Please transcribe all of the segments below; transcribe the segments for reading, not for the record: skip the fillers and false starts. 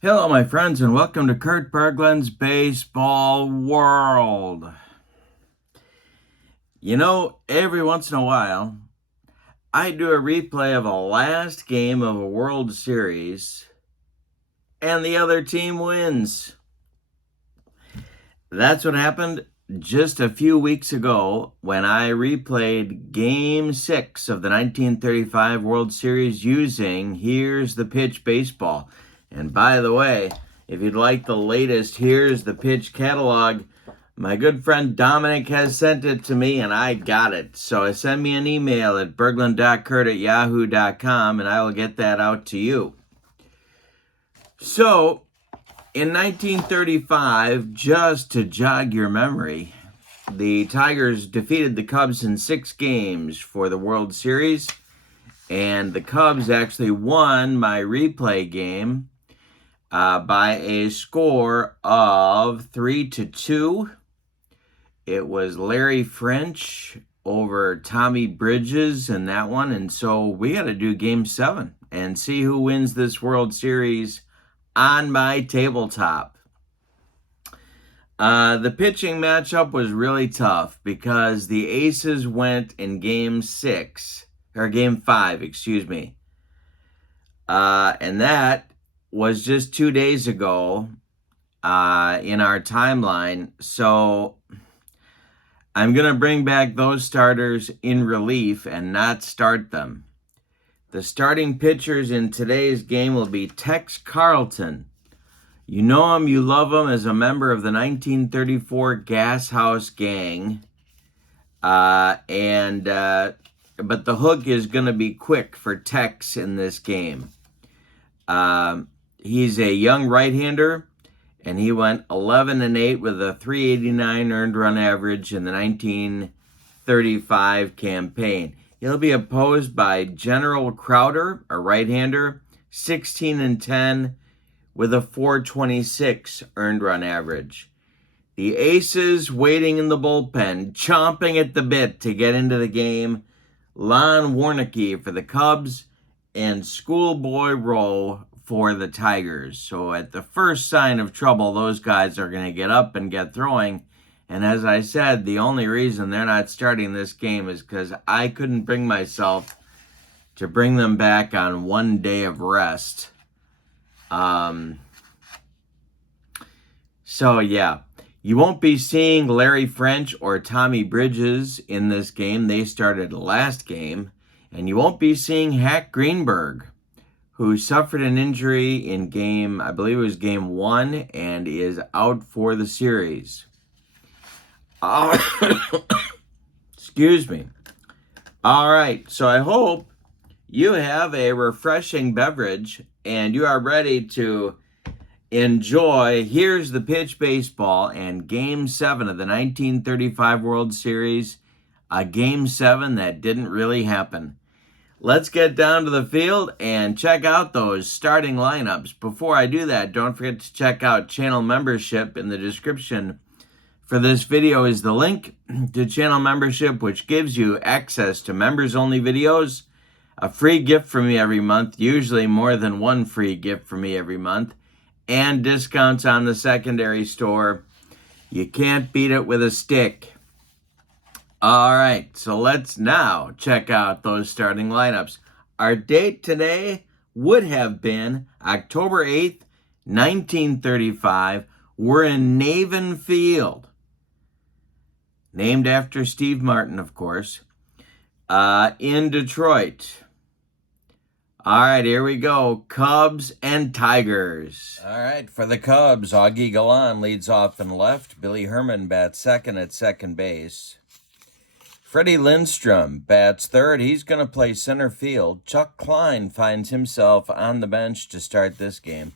Hello, my friends, and welcome to Kurt Berglund's Baseball World. Every once in a while, I do a replay of a last game of a World Series, and the other team wins. That's what happened just a few weeks ago when I replayed Game 6 of the 1935 World Series using Here's the Pitch Baseball. And by the way, if you'd like the latest Here's the Pitch catalog, my good friend Dominic has sent it to me and I got it. So send me an email at berglund.kurt@yahoo.com and I will get that out to you. So, in 1935, just to jog your memory, the Tigers defeated the Cubs in 6 games for the World Series, and the Cubs actually won my replay game by a score of 3-2. It was Larry French over Tommy Bridges in that one, and so we got to do Game 7 and see who wins this World Series on my tabletop. The pitching matchup was really tough because the Aces went in Game 5, excuse me. And that was just 2 days ago in our timeline. So I'm going to bring back those starters in relief and not start them. The starting pitchers in today's game will be Tex Carleton. You know him, you love him as a member of the 1934 Gas House Gang. But the hook is going to be quick for Tex in this game. He's a young right-hander, and he went 11-8 with a 389 earned run average in the 1935 campaign. He'll be opposed by General Crowder, a right-hander, 16-10 with a 426 earned run average. The Aces waiting in the bullpen, chomping at the bit to get into the game. Lon Warneke for the Cubs and Schoolboy Rowe for the Tigers. So at the first sign of trouble, those guys are going to get up and get throwing. And as I said, the only reason they're not starting this game is because I couldn't bring myself to bring them back on 1 day of rest. So yeah, you won't be seeing Larry French or Tommy Bridges in this game. They started last game. And you won't be seeing Hack Greenberg, who suffered an injury in I believe it was game 1, and is out for the series. Excuse me. All right, so I hope you have a refreshing beverage and you are ready to enjoy Here's the Pitch Baseball and Game 7 of the 1935 World Series, a Game 7 that didn't really happen. Let's get down to the field and check out those starting lineups. Before I do that, don't forget to check out channel membership. In the description for this video is the link to channel membership, which gives you access to members-only videos, a free gift from me every month, usually more than one free gift from me every month, and discounts on the secondary store. You can't beat it with a stick. All right, so let's now check out those starting lineups. Our date today would have been October 8th, 1935. We're in Navin Field, named after Steve Martin, of course, in Detroit. All right, here we go. Cubs and Tigers. All right, for the Cubs, Augie Galan leads off in left. Billy Herman bats second at second base. Freddie Lindstrom bats third. He's going to play center field. Chuck Klein finds himself on the bench to start this game.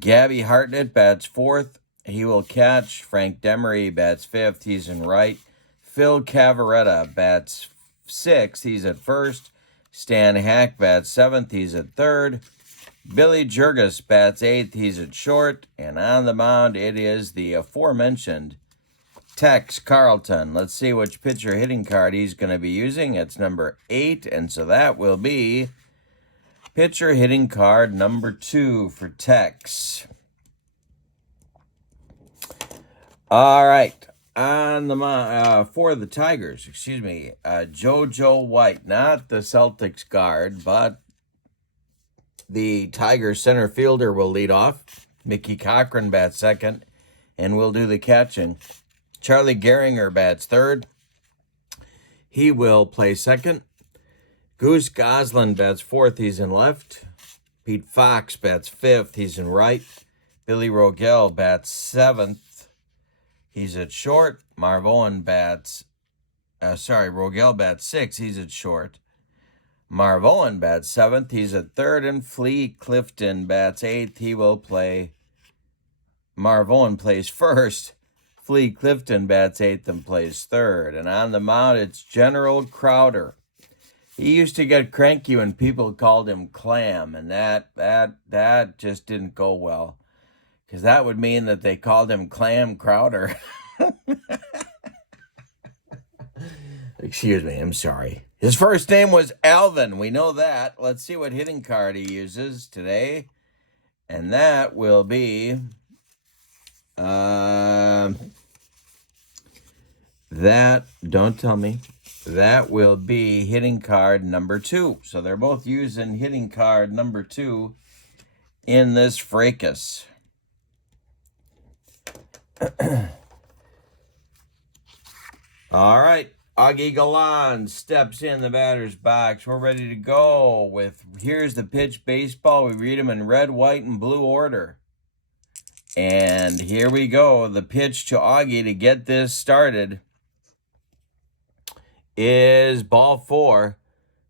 Gabby Hartnett bats fourth. He will catch. Frank Demery bats fifth. He's in right. Phil Cavaretta bats sixth. He's at first. Stan Hack bats seventh. He's at third. Billy Jurgis bats eighth. He's at short. And on the mound, it is the aforementioned Tex Carleton. Let's see which pitcher hitting card he's going to be using. It's number 8, and so that will be Pitcher hitting card number 2 for Tex. All right. On the for the Tigers, JoJo White, not the Celtics guard, but the Tigers center fielder will lead off. Mickey Cochran bats second and will do the catching. Charlie Gehringer bats third. He will play second. Goose Goslin bats fourth. He's in left. Pete Fox bats fifth. He's in right. Billy Rogel bats seventh. He's at short. Rogel bats sixth. He's at short. Marv Owen bats seventh. He's at third. And Flea Clifton bats eighth. He will play. Marv Owen plays first. Flea Clifton bats eighth and plays third. And on the mound, it's General Crowder. He used to get cranky when people called him Clam, and that just didn't go well, because that would mean that they called him Clam Crowder. Excuse me, I'm sorry. His first name was Alvin. We know that. Let's see what hitting card he uses today. And that will be... don't tell me. That will be hitting card number 2. So they're both using hitting card number 2 in this fracas. All right. Augie Galan steps in the batter's box. We're ready to go with Here's the Pitch Baseball. We read them in red, white, and blue order. And here we go. The pitch to Augie to get this started is ball 4.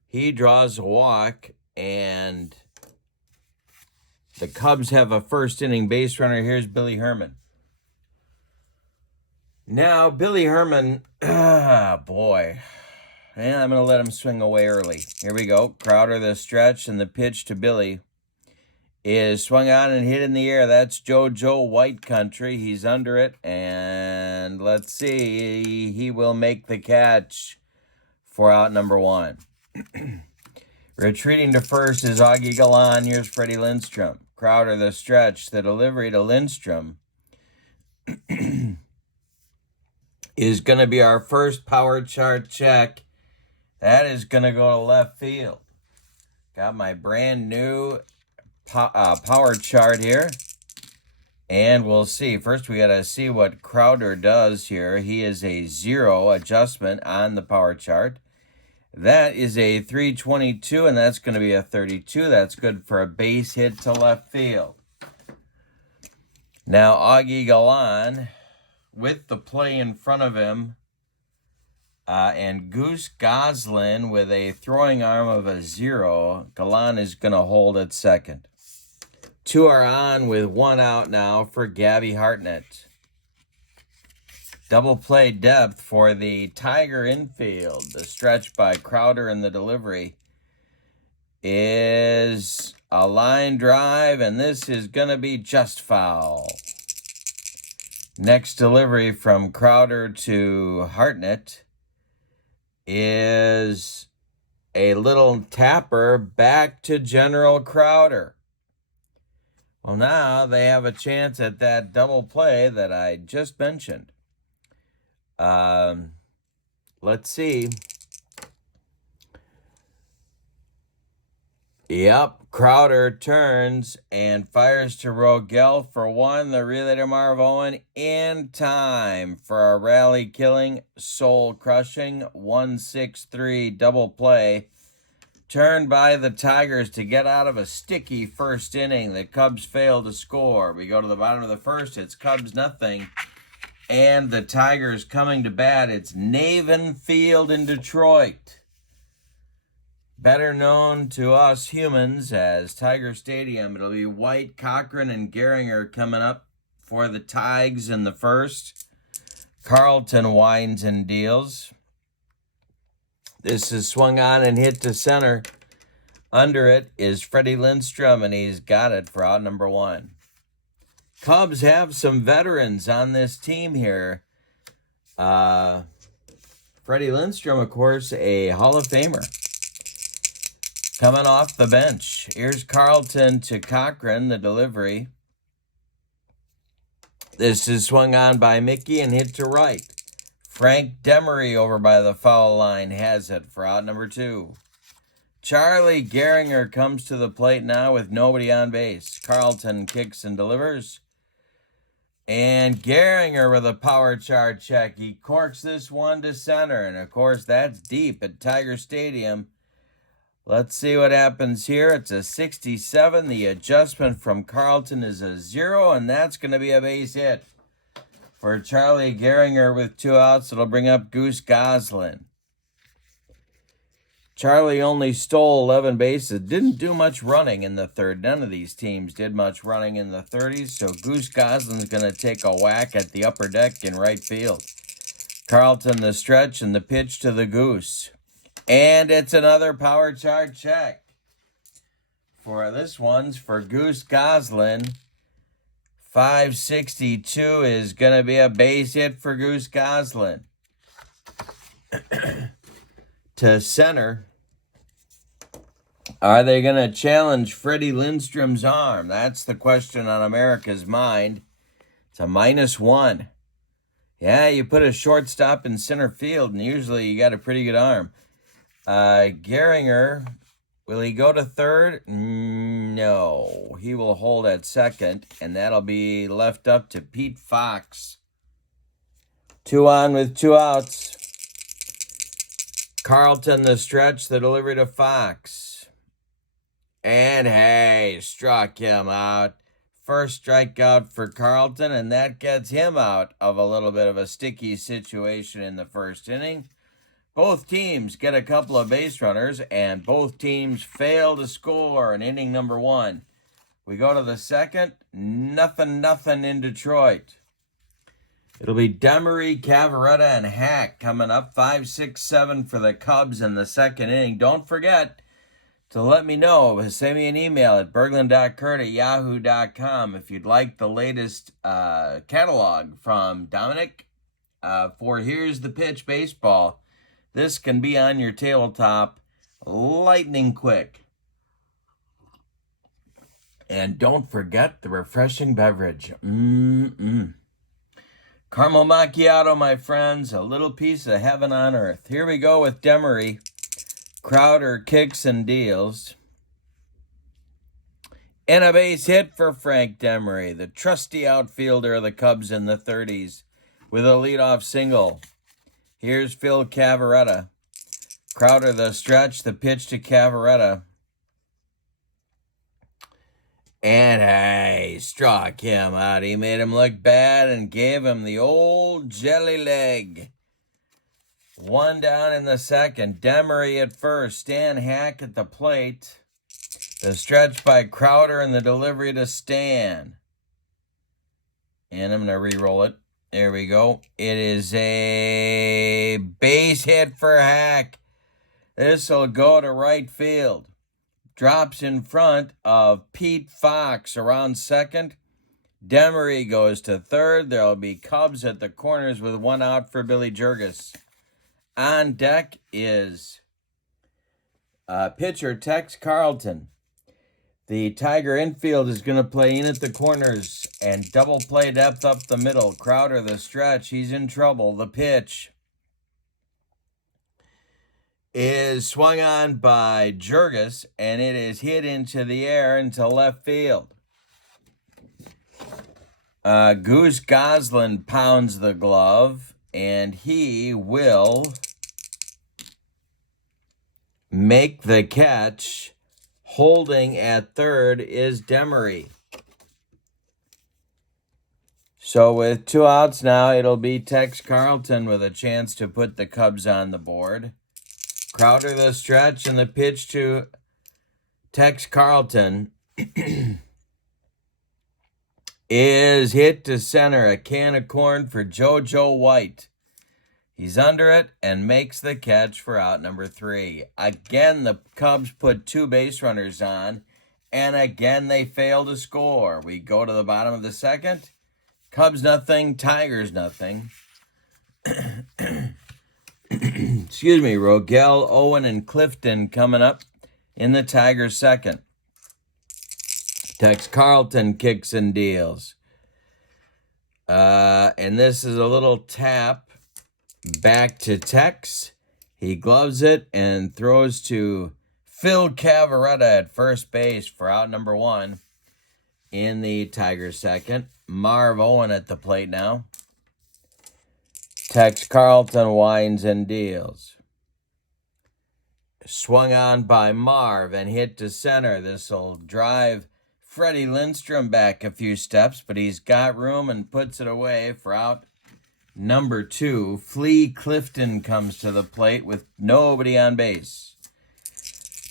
He draws a walk, and the Cubs have a first inning base runner. Here's Billy Herman. Now, Billy Herman, boy. Yeah, I'm going to let him swing away early. Here we go. Crowder the stretch, and the pitch to Billy is swung on and hit in the air. That's JoJo White country. He's under it, and let's see. He will make the catch for out number 1. Retreating to first is Augie Galan. Here's Freddie Lindstrom. Crowder the stretch. The delivery to Lindstrom is going to be our first power chart check. That is going to go to left field. Got my brand new power chart here. And we'll see. First, we got to see what Crowder does here. He is a 0 adjustment on the power chart. That is a 322, and that's going to be a 32. That's good for a base hit to left field. Now, Augie Galan, with the play in front of him, and Goose Goslin with a throwing arm of a 0, Galan is going to hold at second. 2 are on with 1 out now for Gabby Hartnett. Double play depth for the Tiger infield. The stretch by Crowder and the delivery is a line drive, and this is going to be just foul. Next delivery from Crowder to Hartnett is a little tapper back to General Crowder. Well, now they have a chance at that double play that I just mentioned. Let's see. Yep, Crowder turns and fires to Rogel for 1. The relay to Marv Owen in time for a rally-killing, soul-crushing 1-6-3 double play. Turned by the Tigers to get out of a sticky first inning. The Cubs fail to score. We go to the bottom of the first. It's Cubs nothing. And the Tigers coming to bat. It's Navin Field in Detroit. Better known to us humans as Tiger Stadium. It'll be White, Cochran, and Gehringer coming up for the Tigers in the first. Carleton winds and deals. This is swung on and hit to center. Under it is Freddie Lindstrom, and he's got it for out number 1. Cubs have some veterans on this team here. Freddie Lindstrom, of course, a Hall of Famer. coming off the bench. Here's Carleton to Cochran, the delivery. This is swung on by Mickey and hit to right. Frank Demery over by the foul line has it for out number 2. Charlie Gehringer comes to the plate now with nobody on base. Carleton kicks and delivers. And Gehringer with a power charge check. He corks this one to center. And, of course, that's deep at Tiger Stadium. Let's see what happens here. It's a 67. The adjustment from Carleton is a 0, and that's going to be a base hit. For Charlie Gehringer with 2 outs, it'll bring up Goose Goslin. Charlie only stole 11 bases. Didn't do much running in the third. None of these teams did much running in the 30s. So Goose Goslin's going to take a whack at the upper deck in right field. Carleton the stretch and the pitch to the Goose. And it's another power charge check. For this one's for Goose Goslin. 562 is going to be a base hit for Goose Goslin. To center. Are they going to challenge Freddie Lindstrom's arm? That's the question on America's mind. It's a -1. Yeah, you put a shortstop in center field, and usually you got a pretty good arm. Gehringer, will he go to third? No. He will hold at second, and that'll be left up to Pete Fox. 2 on with 2 outs. Carleton the stretch, the delivery to Fox. And hey, struck him out. First strikeout for Carleton, and that gets him out of a little bit of a sticky situation in the first inning. Both teams get a couple of base runners, and both teams fail to score in inning number 1. We go to the second, nothing in Detroit. It'll be Demery, Cavaretta, and Hack coming up. 5, 6, 7 for the Cubs in the second inning. Don't forget to let me know. Send me an email at berglund.kurt@yahoo.com if you'd like the latest catalog from Dominic for Here's the Pitch Baseball. This can be on your tabletop lightning quick. And don't forget the refreshing beverage. Caramel macchiato, my friends, a little piece of heaven on earth. Here we go with Demery. Crowder kicks and deals. And a base hit for Frank Demery, the trusty outfielder of the Cubs in the 30s, with a leadoff single. Here's Phil Cavaretta. Crowder the stretch, the pitch to Cavaretta. And hey, struck him out. He made him look bad and gave him the old jelly leg. 1 down in the second. Demery at first. Stan Hack at the plate. The stretch by Crowder and the delivery to Stan. And I'm going to re-roll it. There we go. It is a base hit for Hack. This will go to right field. Drops in front of Pete Fox around second. Demery goes to third. There will be Cubs at the corners with 1 out for Billy Jurgis. On deck is pitcher Tex Carleton. The Tiger infield is going to play in at the corners and double play depth up the middle. Crowder the stretch. He's in trouble. The pitch is swung on by Jurgis, and it is hit into the air into left field. Goose Goslin pounds the glove, and he will make the catch. Holding at third is Demery. So with 2 outs now, it'll be Tex Carleton with a chance to put the Cubs on the board. Crowder the stretch, and the pitch to Tex Carleton is hit to center. A can of corn for JoJo White. He's under it and makes the catch for out number 3. Again, the Cubs put 2 base runners on, and again they fail to score. We go to the bottom of the second. Cubs nothing, Tigers nothing. Excuse me, Rogel, Owen, and Clifton coming up. in the Tigers' second. Tex Carleton kicks and deals. And this is a little tap back to Tex. He gloves it and throws to Phil Cavaretta at first base for out number 1 in the Tigers' second. Marv Owen at the plate now. Tex Carleton winds and deals. Swung on by Marv and hit to center. This will drive Freddie Lindstrom back a few steps, but he's got room and puts it away for out number 2. Flea Clifton comes to the plate with nobody on base.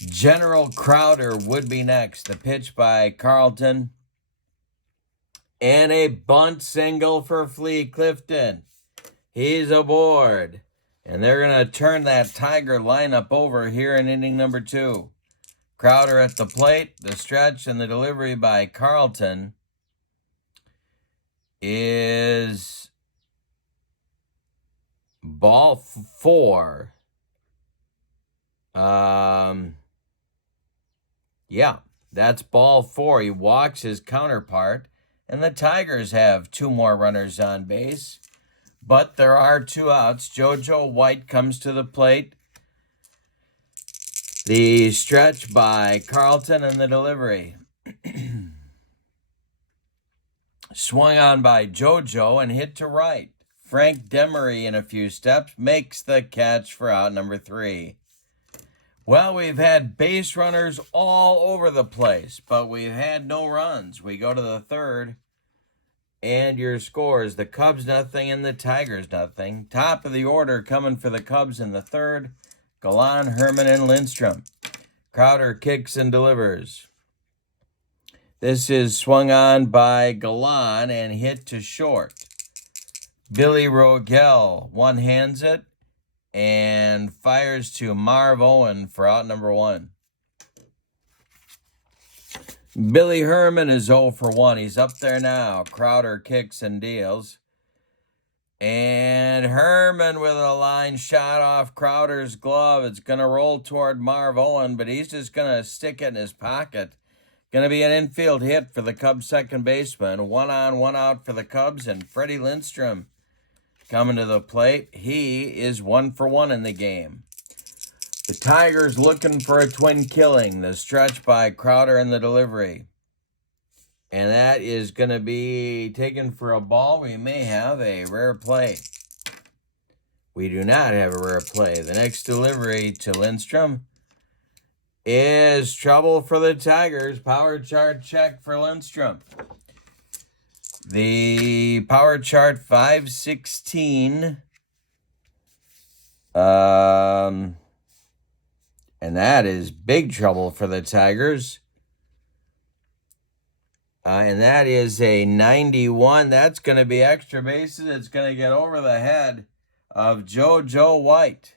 General Crowder would be next. The pitch by Carleton. And a bunt single for Flea Clifton. He's aboard. And they're going to turn that Tiger lineup over here in inning number 2. Crowder at the plate. The stretch and the delivery by Carleton is ball 4. Yeah, that's ball 4. He walks his counterpart. And the Tigers have 2 more runners on base. But there are 2 outs. JoJo White comes to the plate. The stretch by Carleton and the delivery. Swung on by JoJo and hit to right. Frank Demery in a few steps makes the catch for out number 3. Well, we've had base runners all over the place, but we've had no runs. We go to the 3rd, and your scores, the Cubs nothing and the Tigers nothing. Top of the order coming for the Cubs in the 3rd, Galan, Herman, and Lindstrom. Crowder kicks and delivers. This is swung on by Galan and hit to short. Billy Rogel one-hands it and fires to Marv Owen for out number 1. Billy Herman is 0 for 1. He's up there now. Crowder kicks and deals. And Herman with a line shot off Crowder's glove. It's going to roll toward Marv Owen, but he's just going to stick it in his pocket. Going to be an infield hit for the Cubs second baseman. 1 on, 1 out for the Cubs, and Freddie Lindstrom coming to the plate. He is 1 for 1 in the game. The Tigers looking for a twin killing. The stretch by Crowder and the delivery. And that is going to be taken for a ball. We may have a rare play. We do not have a rare play. The next delivery to Lindstrom is trouble for the Tigers. Power chart check for Lindstrom. The power chart 516. And that is big trouble for the Tigers. And that is a 91. That's going to be extra bases. It's going to get over the head of JoJo White.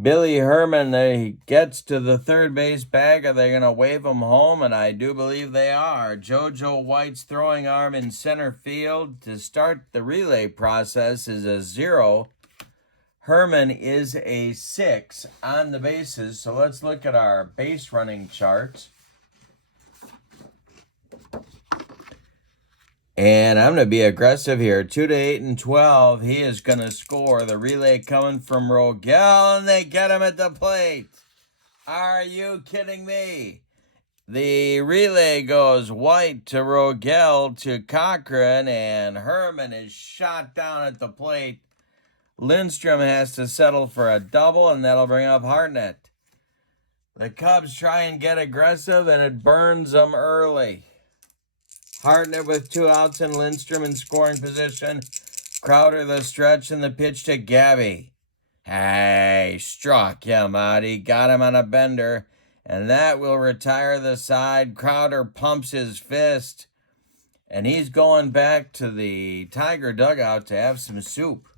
Billy Herman, he gets to the third base bag. Are they going to wave him home? And I do believe they are. JoJo White's throwing arm in center field to start the relay process is a 0. Herman is a 6 on the bases. So let's look at our base running charts. And I'm going to be aggressive here. 2 to 8 and 12. He is going to score. The relay coming from Rogel, and they get him at the plate. Are you kidding me? The relay goes White to Rogel to Cochran, and Herman is shot down at the plate. Lindstrom has to settle for a double, and that'll bring up Hartnett. The Cubs try and get aggressive, and it burns them early. Hartnett with 2 outs and Lindstrom in scoring position. Crowder the stretch and the pitch to Gabby. Hey, struck him out. He got him on a bender, and that will retire the side. Crowder pumps his fist, and he's going back to the Tiger dugout to have some soup.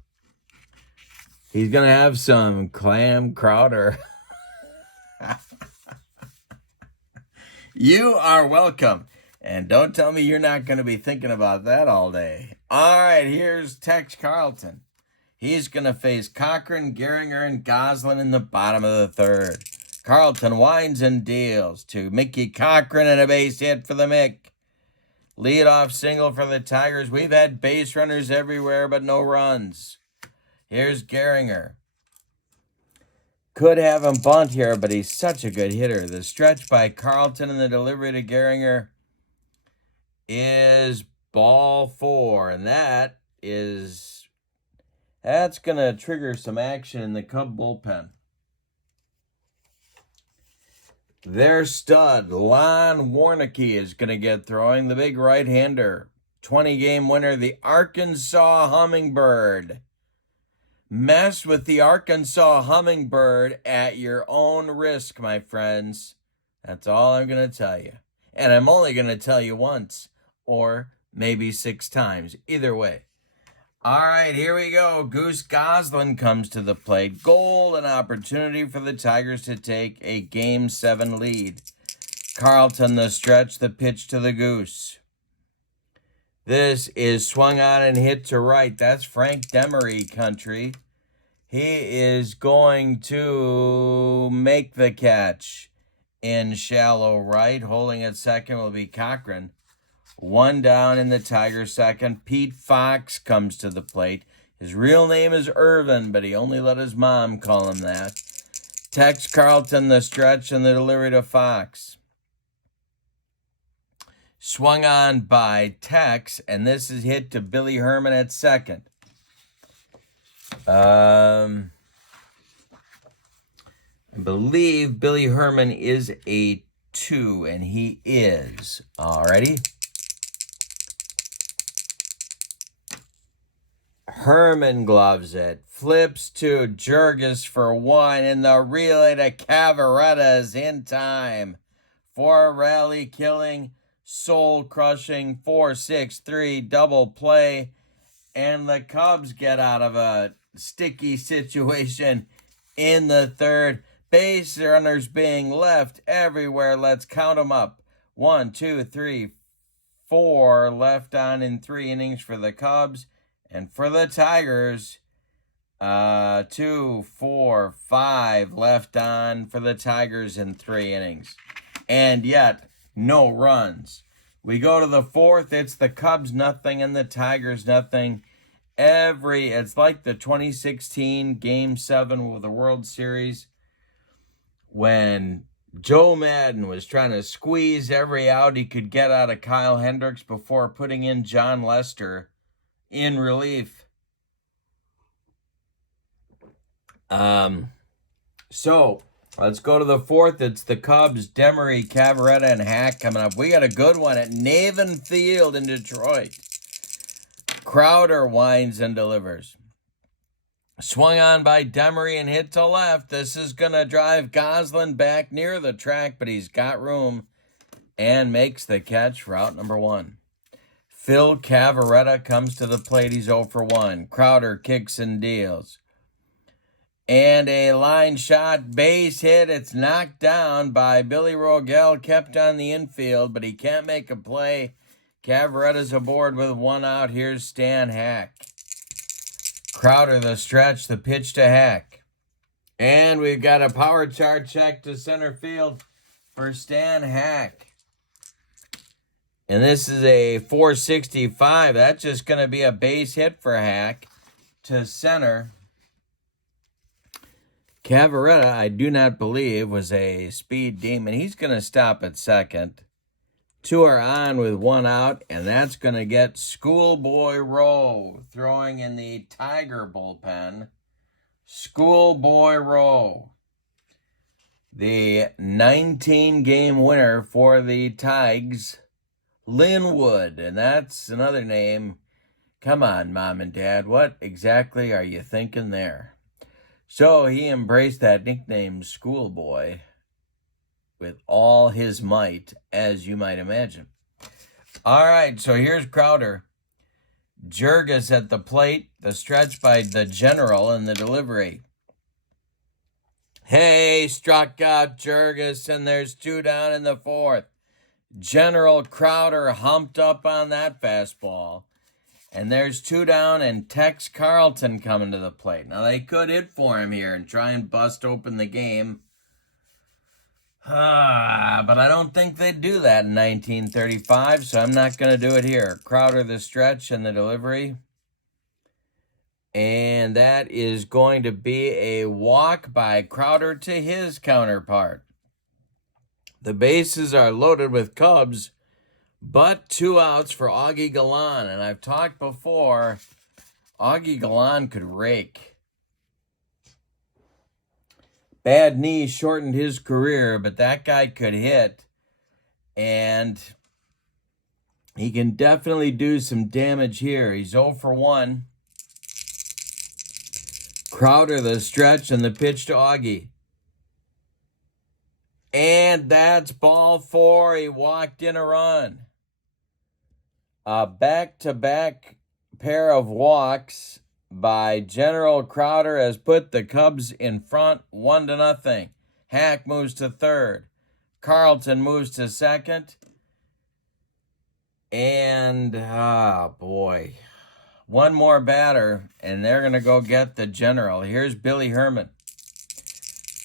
He's going to have some clam Crowder. You are welcome. And don't tell me you're not going to be thinking about that all day. All right, here's Tex Carleton. He's going to face Cochran, Gehringer, and Goslin in the bottom of the third. Carleton winds and deals to Mickey Cochran and a base hit for the Mick. Leadoff single for the Tigers. We've had base runners everywhere, but no runs. Here's Gehringer. Could have him bunt here, but he's such a good hitter. The stretch by Carleton and the delivery to Gehringer is ball 4, and that's going to trigger some action in the Cub bullpen. Their stud, Lon Warneke, is going to get throwing, the big right-hander. 20-game winner, the Arkansas Hummingbird. Mess with the Arkansas Hummingbird at your own risk, my friends. That's all I'm going to tell you. And I'm only going to tell you once, or maybe 6 times. Either way. All right, here we go. Goose Goslin comes to the plate. Golden opportunity for the Tigers to take a Game 7 lead. Carleton, the stretch, the pitch to the Goose. This is swung on and hit to right. That's Frank Demery country. He is going to make the catch in shallow right. Holding at second will be Cochran. 1 down in the Tigers' second. Pete Fox comes to the plate. His real name is Irvin, but he only let his mom call him that. Tex Carleton, the stretch, and the delivery to Fox. Swung on by Tex, and this is hit to Billy Herman at second. I believe Billy Herman is a 2, and he is. Alrighty. Herman gloves it. Flips to Jurgis for 1, and the relay to Cavaretta is in time for a rally-killing, soul-crushing 4-6-3 double play, and the Cubs get out of a sticky situation in the third. Base runners being left everywhere. Let's count them up. 1, 2, 3, 4 left on in 3 innings for the Cubs. And for the Tigers, 2, 4, 5 left on for the Tigers in 3 innings. And yet, no runs. We go to the 4th, it's the Cubs nothing and the Tigers nothing. It's like the 2016 Game 7 of the World Series when Joe Madden was trying to squeeze every out he could get out of Kyle Hendricks before putting in John Lester in relief. So let's go to the 4th. It's the Cubs, Demery, Cavaretta, and Hack coming up. We got a good one at Navin Field in Detroit. Crowder winds and delivers. Swung on by Demery and hit to left. This is going to drive Goslin back near the track, but he's got room and makes the catch for out number 1. Phil Cavaretta comes to the plate. He's 0 for 1. Crowder kicks and deals. And a line shot, base hit. It's knocked down by Billy Rogel. Kept on the infield, but he can't make a play. Cavaretta's aboard with 1 out. Here's Stan Hack. Crowder, the stretch, the pitch to Hack. And we've got a power chart check to center field for Stan Hack. And this is a 465. That's just going to be a base hit for Hack to center. Cavaretta, I do not believe, was a speed demon. He's going to stop at second. 2 are on with 1 out, and that's going to get Schoolboy Rowe throwing in the Tiger bullpen. Schoolboy Rowe, the 19-game winner for the Tigers. Linwood, and that's another name. Come on, Mom and Dad, what exactly are you thinking there? So he embraced that nickname Schoolboy with all his might, as you might imagine. All right, so here's Crowder. Jurgis at the plate, the stretch by the General and the delivery. Hey, struck out Jurgis, and there's 2 down in the 4th. General Crowder humped up on that fastball. And there's 2 down, and Tex Carleton coming to the plate. Now, they could hit for him here and try and bust open the game. But I don't think they'd do that in 1935, so I'm not going to do it here. Crowder the stretch and the delivery. And that is going to be a walk by Crowder to his counterpart. The bases are loaded with Cubs, but 2 outs for Augie Galan. And I've talked before, Augie Galan could rake. Bad knee shortened his career, but that guy could hit. And he can definitely do some damage here. He's 0 for 1. Crowder the stretch and the pitch to Augie. And that's ball 4. He walked in a run. A back-to-back pair of walks by General Crowder has put the Cubs in front 1-0. Hack moves to third. Carleton moves to second. And, boy, one more batter, and they're going to go get the General. Here's Billy Herman.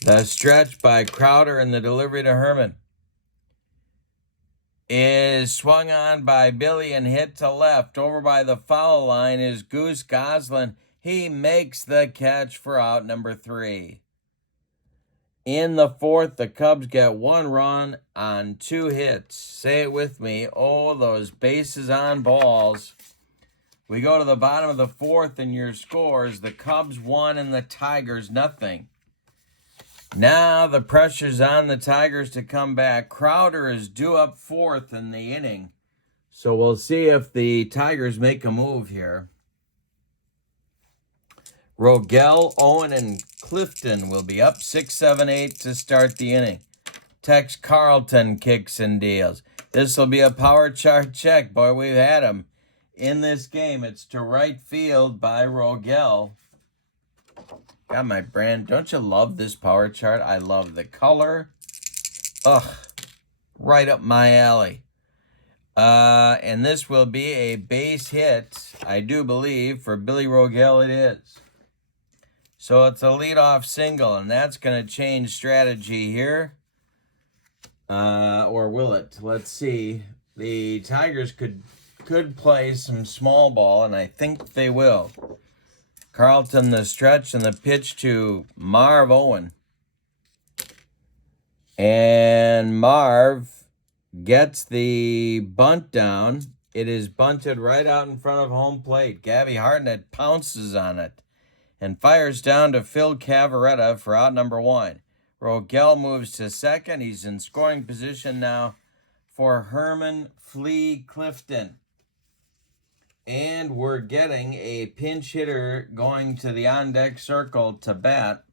The stretch by Crowder and the delivery to Herman is swung on by Billy and hit to left. Over by the foul line is Goose Goslin. He makes the catch for out number 3. In the 4th, the Cubs get 1 run on 2 hits. Say it with me. Oh, those bases on balls. We go to the bottom of the 4th, and your scores, the Cubs 1 and the Tigers 0. Now the pressure's on the Tigers to come back. Crowder is due up 4th in the inning. So we'll see if the Tigers make a move here. Rogel, Owen, and Clifton will be up 6-7-8 to start the inning. Tex Carleton kicks and deals. This will be a power chart check. Boy, we've had him in this game. It's to right field by Rogel. Got my brand. Don't you love this power chart? I love the color. Ugh, right up my alley. And this will be a base hit, I do believe, for Billy Rogel it is. So it's a leadoff single, and that's going to change strategy here. Or will it? Let's see. The Tigers could play some small ball, and I think they will. Carleton the stretch and the pitch to Marv Owen. And Marv gets the bunt down. It is bunted right out in front of home plate. Gabby Hartnett pounces on it and fires down to Phil Cavaretta for out number 1. Rogel moves to second. He's in scoring position now for Herman Flea Clifton. And we're getting a pinch hitter going to the on-deck circle to bat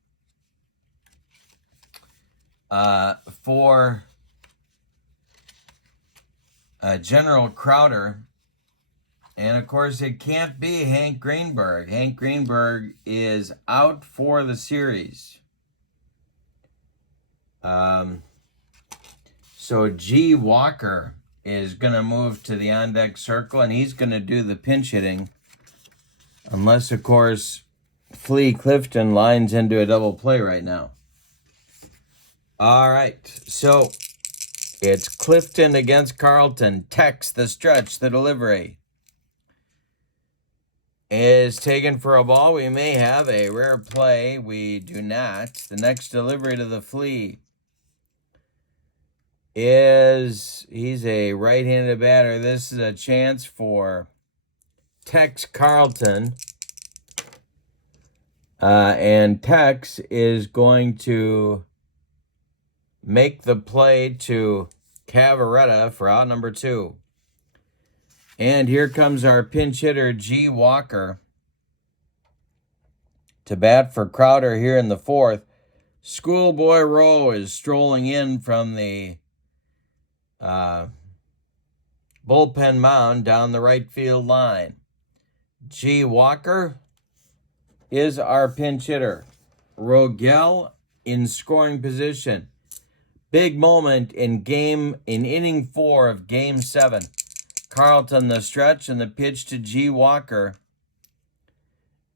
for General Crowder. And, of course, it can't be Hank Greenberg. Hank Greenberg is out for the series. So G. Walker is going to move to the on-deck circle, and he's going to do the pinch hitting. Unless, of course, Flea Clifton lines into a double play right now. All right, so it's Clifton against Carleton. Tex, the stretch, the delivery is taken for a ball. We may have a rare play. We do not. The next delivery to the Flea he's a right-handed batter. This is a chance for Tex Carleton. And Tex is going to make the play to Cavaretta for out number 2. And here comes our pinch hitter, G. Walker, to bat for Crowder here in the 4th. Schoolboy Rowe is strolling in from the bullpen mound down the right field line. G. Walker is our pinch hitter. Rogel in scoring position. Big moment in inning 4 of Game 7. Carleton the stretch, and the pitch to G. Walker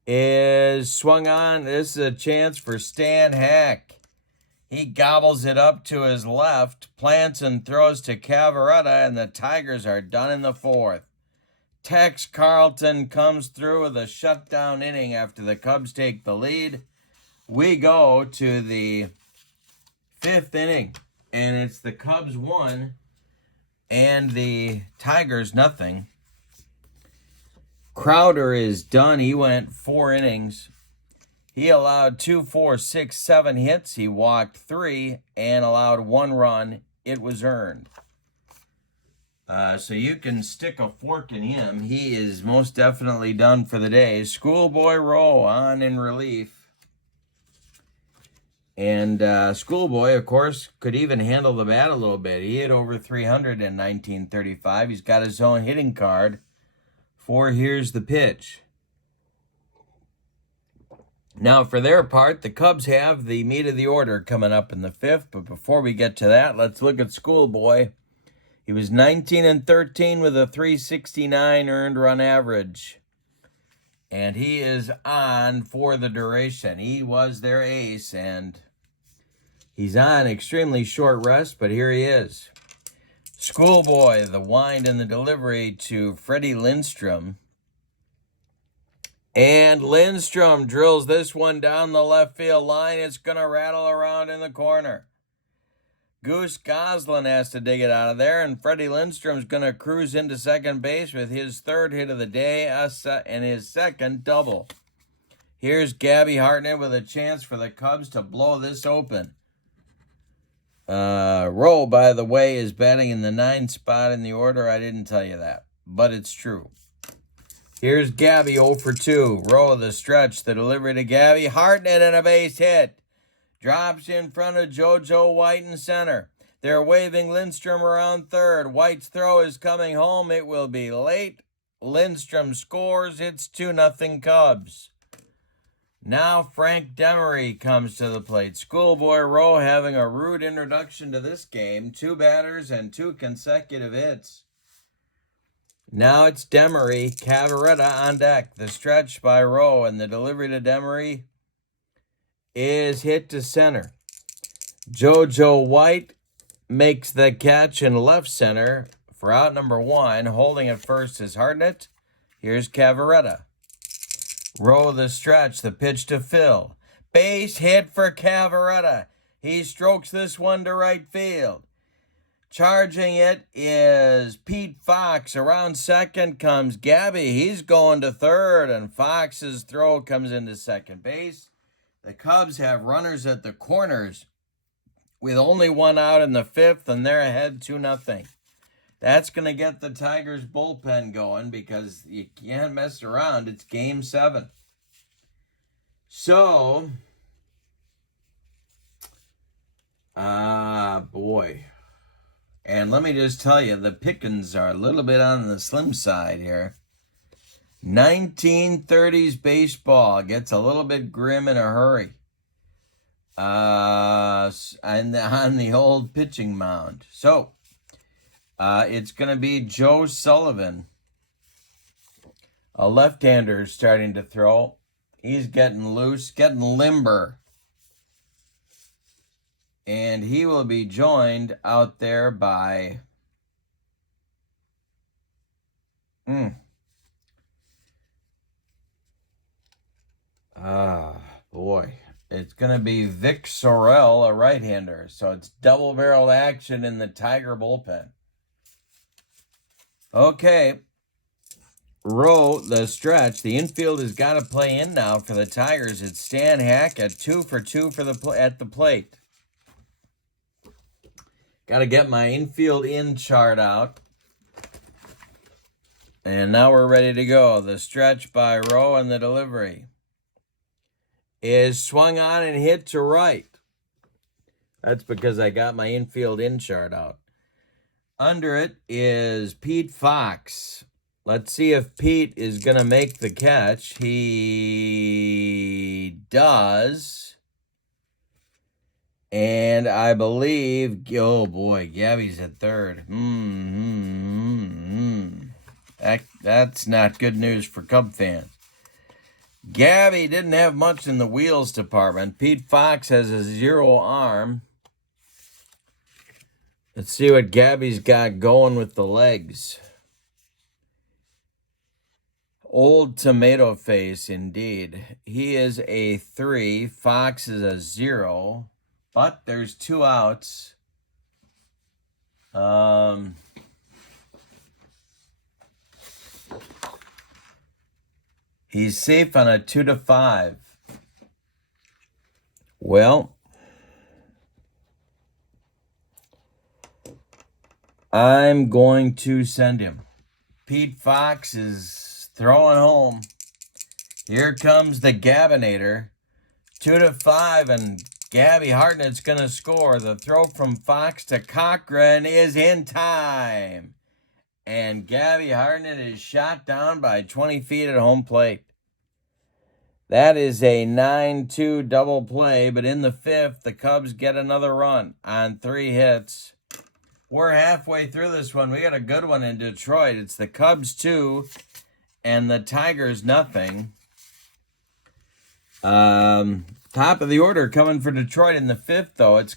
is swung on. This is a chance for Stan Hack. He gobbles it up to his left, plants and throws to Cavaretta, and the Tigers are done in the fourth. Tex Carleton comes through with a shutdown inning after the Cubs take the lead. We go to the fifth inning, and it's the Cubs 1 and the Tigers nothing. Crowder is done. He went 4 innings. He allowed 2, 4, 6, 7 hits. He walked 3 and allowed 1 run. It was earned. So you can stick a fork in him. He is most definitely done for the day. Schoolboy Rowe on in relief. And Schoolboy, of course, could even handle the bat a little bit. He hit over 300 in 1935. He's got his own hitting card for Here's the Pitch. Now, for their part, the Cubs have the meat of the order coming up in the fifth. But before we get to that, let's look at Schoolboy. He was 19-13 with a .369 earned run average. And he is on for the duration. He was their ace, and he's on extremely short rest, but here he is. Schoolboy, the wind and the delivery to Freddie Lindstrom. And Lindstrom drills this one down the left field line. It's going to rattle around in the corner. Goose Goslin has to dig it out of there, and Freddie Lindstrom's going to cruise into second base with his third hit of the day and his second double. Here's Gabby Hartnett with a chance for the Cubs to blow this open. Rowe, by the way, is batting in the 9th spot in the order. I didn't tell you that, but it's true. Here's Gabby 0 for 2. Rowe the stretch, the delivery to Gabby. Hartnett and a base hit. Drops in front of JoJo White in center. They're waving Lindstrom around third. White's throw is coming home. It will be late. Lindstrom scores. It's 2-0 Cubs. Now Frank Demery comes to the plate. Schoolboy Rowe having a rude introduction to this game. 2 batters and 2 consecutive hits. Now it's Demery. Cavaretta on deck. The stretch by Rowe, and the delivery to Demery is hit to center. JoJo White makes the catch in left center for out number 1. Holding at first is Hartnett. Here's Cavaretta. Rowe the stretch, the pitch to Phil. Base hit for Cavaretta. He strokes this one to right field. Charging it is Pete Fox. Around second comes Gabby. He's going to third, and Fox's throw comes into second base. The Cubs have runners at the corners with only 1 out in the 5th, and they're ahead 2-0. That's going to get the Tigers bullpen going because you can't mess around. It's game 7. So, boy. And let me just tell you, the pickings are a little bit on the slim side here. 1930s baseball gets a little bit grim in a hurry. And on the old pitching mound. So, it's going to be Joe Sullivan. A left-hander starting to throw. He's getting loose, getting limber. And he will be joined out there by... boy. It's going to be Vic Sorrell, a right-hander. So it's double-barreled action in the Tiger bullpen. Okay. Rowe, the stretch. The infield has got to play in now for the Tigers. It's Stan Hack at 2 for 2 at the plate. Got to get my infield in chart out. And now we're ready to go. The stretch by Rowe and the delivery is swung on and hit to right. That's because I got my infield in chart out. Under it is Pete Fox. Let's see if Pete is going to make the catch. He does. And I believe, oh boy, Gabby's at third. That's not good news for Cub fans. Gabby didn't have much in the wheels department. Pete Fox has a 0 arm. Let's see what Gabby's got going with the legs. Old tomato face, indeed. He is a 3. Fox is a 0. But there's 2 outs. He's safe on a 2-5. Well, I'm going to send him. Pete Fox is throwing home. Here comes the Gabinator. 2-5, and Gabby Hartnett's going to score. The throw from Fox to Cochran is in time. And Gabby Hartnett is shot down by 20 feet at home plate. That is a 9-2 double play, but in the 5th, the Cubs get another run on 3 hits. We're halfway through this one. We got a good one in Detroit. It's the Cubs 2 and the Tigers nothing. Top of the order coming for Detroit in the 5th, though. It's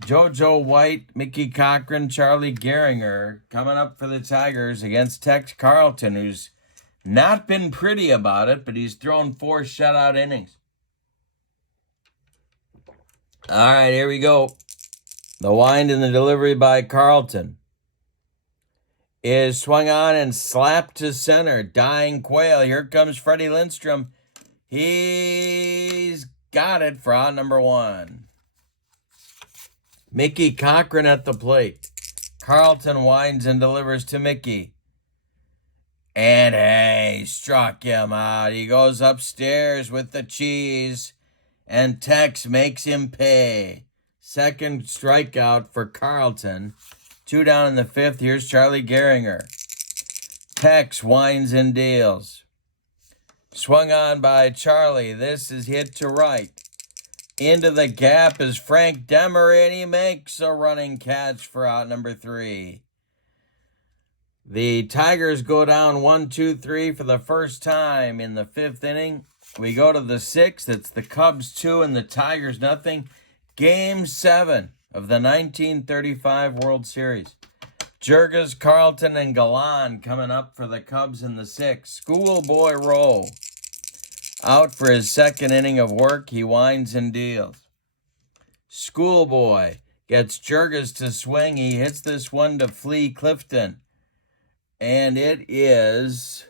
JoJo White, Mickey Cochran, Charlie Gehringer coming up for the Tigers against Tex Carleton, who's not been pretty about it, but he's thrown 4 shutout innings. All right, here we go. The wind and the delivery by Carleton is swung on and slapped to center. Dying Quail. Here comes Freddie Lindstrom. He's got it for out number 1. Mickey Cochran at the plate. Carleton winds and delivers to Mickey. And hey, struck him out. He goes upstairs with the cheese. And Tex makes him pay. Second strikeout for Carleton. 2 down in the 5th. Here's Charlie Gehringer. Tex winds and deals. Swung on by Charlie. This is hit to right. Into the gap is Frank Demery, and he makes a running catch for out number 3. The Tigers go down 1-2-3 for the first time in the 5th inning. We go to the 6th. It's the Cubs 2 and the Tigers nothing. Game 7 of the 1935 World Series. Jurges, Carleton, and Galan coming up for the Cubs in the 6th. Schoolboy Rowe out for his 2nd inning of work. He winds and deals. Schoolboy gets Jurges to swing. He hits this one to Flea Clifton. And it is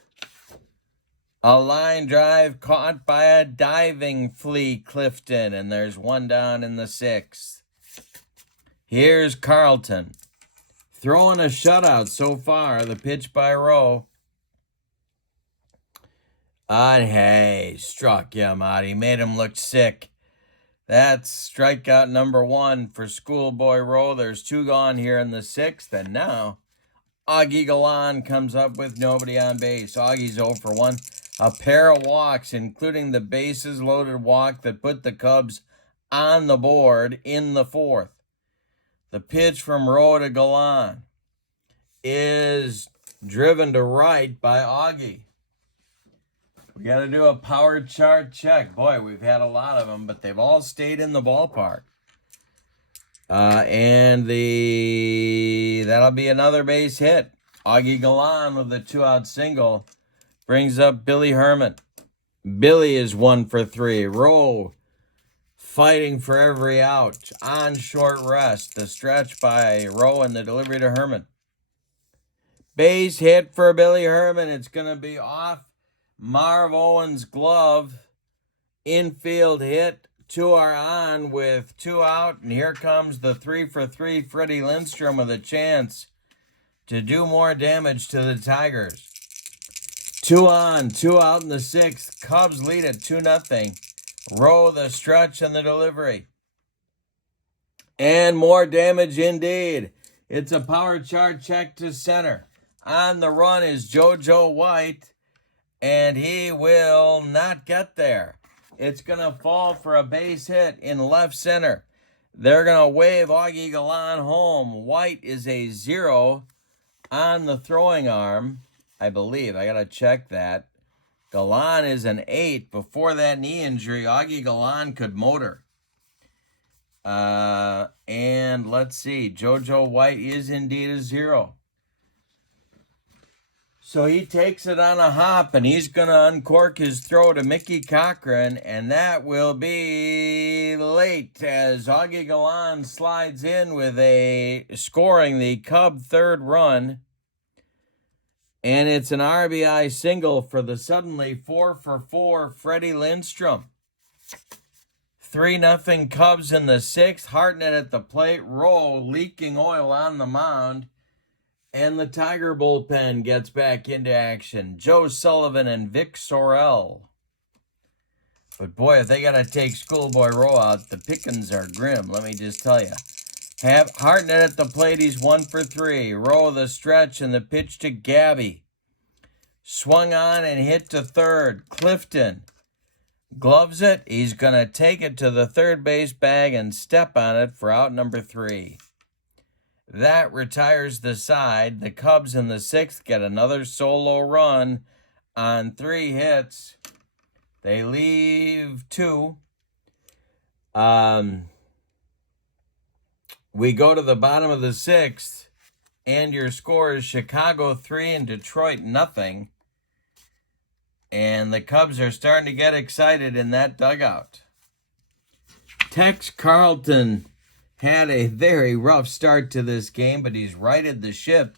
a line drive caught by a diving Flea Clifton. And there's 1 down in the 6th. Here's Carleton. Throwing a shutout so far. The pitch by Rowe. And hey, struck him out. He made him look sick. That's strikeout number 1 for Schoolboy Rowe. There's 2 gone here in the 6th. And now Augie Galan comes up with nobody on base. Augie's 0 for 1. A pair of walks, including the bases loaded walk that put the Cubs on the board in the 4th. The pitch from Rowe to Galan is driven to right by Augie. We got to do a power chart check. Boy, we've had a lot of them, but they've all stayed in the ballpark. And that'll be another base hit. Augie Galan with a 2-out single brings up Billy Herman. Billy is 1 for 3. Rowe fighting for every out. On short rest. The stretch by Rowe and the delivery to Herman. Base hit for Billy Herman. It's going to be off Marv Owen's glove. Infield hit. 2 are on with 2 out. And here comes the 3 for 3 Freddie Lindstrom with a chance to do more damage to the Tigers. 2 on, 2 out in the 6th. Cubs lead at 2-0. Rowe the stretch and the delivery. And more damage indeed. It's a power chart check to center. On the run is JoJo White, and he will not get there. It's going to fall for a base hit in left center. They're going to wave Augie Galan home. White is a 0 on the throwing arm, I believe. I got to check that. Galan is an 8. Before that knee injury, Augie Galan could motor. And let's see. JoJo White is indeed a 0. So he takes it on a hop, and he's going to uncork his throw to Mickey Cochran, and that will be late as Augie Galan slides in with scoring the Cub third run. And it's an RBI single for the suddenly 4-for-4 Freddie Lindstrom. 3-0 Cubs in the 6th. Hartnett at the plate. Rowe leaking oil on the mound. And the Tiger bullpen gets back into action. Joe Sullivan and Vic Sorrell. But boy, if they got to take Schoolboy Rowe out, the pickings are grim, let me just tell you. Hartnett at the plate, he's 1-for-3. Rowe the stretch and the pitch to Gabby. Swung on and hit to third. Clifton gloves it. He's going to take it to the third base bag and step on it for out number 3. That retires the side. The Cubs in the 6th get another solo run on 3 hits. They leave 2. We go to the bottom of the 6th, and your score is Chicago 3 and Detroit 0. And the Cubs are starting to get excited in that dugout. Tex Carleton had a very rough start to this game, but he's righted the ship.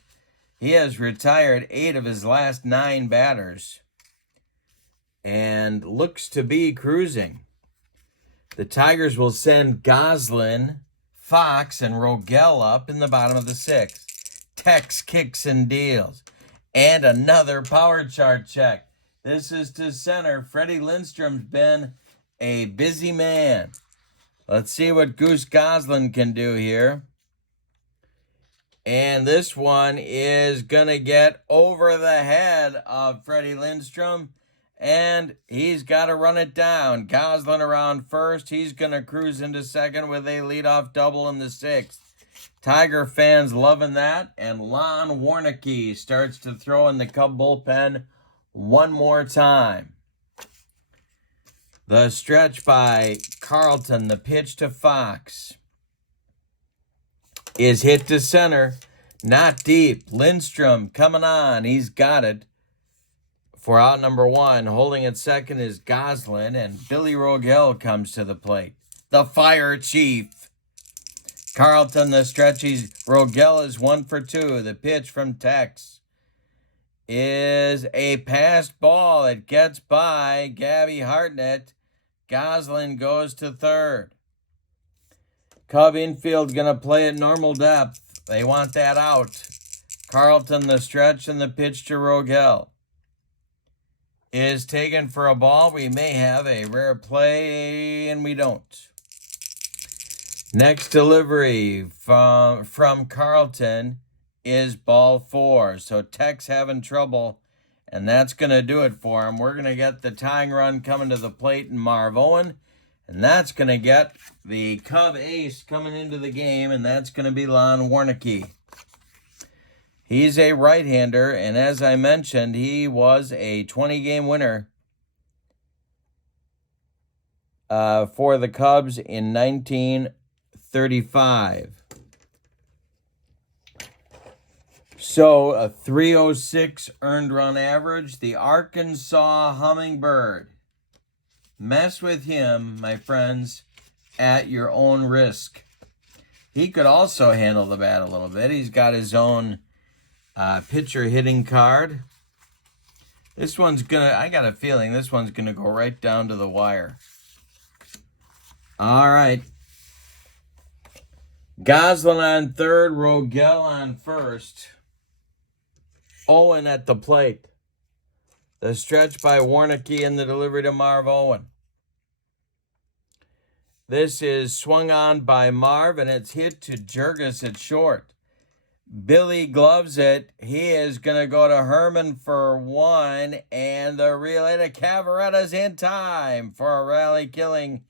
He has retired 8 of his last 9 batters and looks to be cruising. The Tigers will send Goslin, Fox, and Rogel up in the bottom of the 6th. Tex kicks and deals. And another power chart check. This is to center. Freddie Lindstrom's been a busy man. Let's see what Goose Goslin can do here. And this one is going to get over the head of Freddie Lindstrom. And he's got to run it down. Goslin around first. He's going to cruise into second with a leadoff double in the 6th. Tiger fans loving that. And Lon Warneke starts to throw in the Cub bullpen one more time. The stretch by Carleton, the pitch to Fox, is hit to center. Not deep. Lindstrom coming on. He's got it for out number 1. Holding at second is Goslin, and Billy Rogel comes to the plate. The fire chief. Carleton, the stretch. Rogel is 1-for-2. The pitch from Tex is a passed ball. It gets by Gabby Hartnett. Goslin goes to third. Cub infield going to play at normal depth. They want that out. Carleton, the stretch, and the pitch to Rogel is taken for a ball. We may have a rare play, and we don't. Next delivery from Carleton is ball 4. So Tex having trouble, and that's going to do it for him. We're going to get the tying run coming to the plate in Marv Owen, and that's going to get the Cub ace coming into the game, and that's going to be Lon Warneke. He's a right-hander, and as I mentioned, he was a 20-game winner for the Cubs in 1935. So a 306 earned run average. The Arkansas Hummingbird. Mess with him, my friends, at your own risk. He could also handle the bat a little bit. He's got his own pitcher hitting card. This one's I got a feeling this one's gonna go right down to the wire. All right. Goslin on third, Rogel on first. Owen at the plate. The stretch by Warneke and the delivery to Marv Owen. This is swung on by Marv, and it's hit to Jurgis at short. Billy gloves it. He is going to go to Herman for 1, and the relay to Cavaretta's in time for a rally-killing,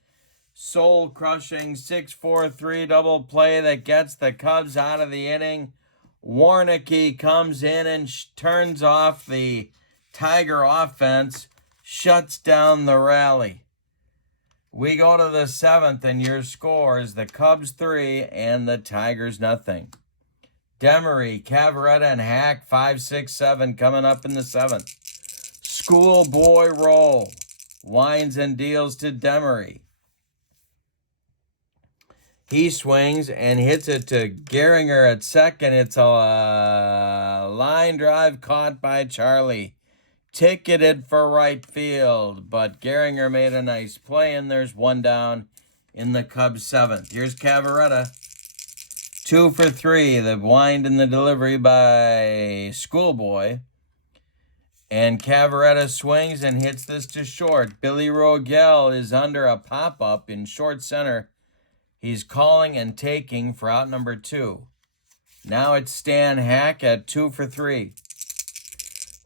soul-crushing 6-4-3 double play that gets the Cubs out of the inning Warnicki comes in and turns off the Tiger offense, shuts down the rally. We go to the 7th, and your score is the Cubs 3 and the Tigers nothing. Demery, Cavaretta, and Hack 5, 6, 7 coming up in the 7th. Schoolboy roll. Winds and deals to Demery. He swings and hits it to Gehringer at second. It's a line drive caught by Charlie. Ticketed for right field, but Gehringer made a nice play, and there's one down in the Cubs 7th. Here's Cavaretta. 2 for 3. The wind and the delivery by Schoolboy. And Cavaretta swings and hits this to short. Billy Rogel is under a pop-up in short center. He's calling and taking for out number 2. Now it's Stan Hack at 2 for 3.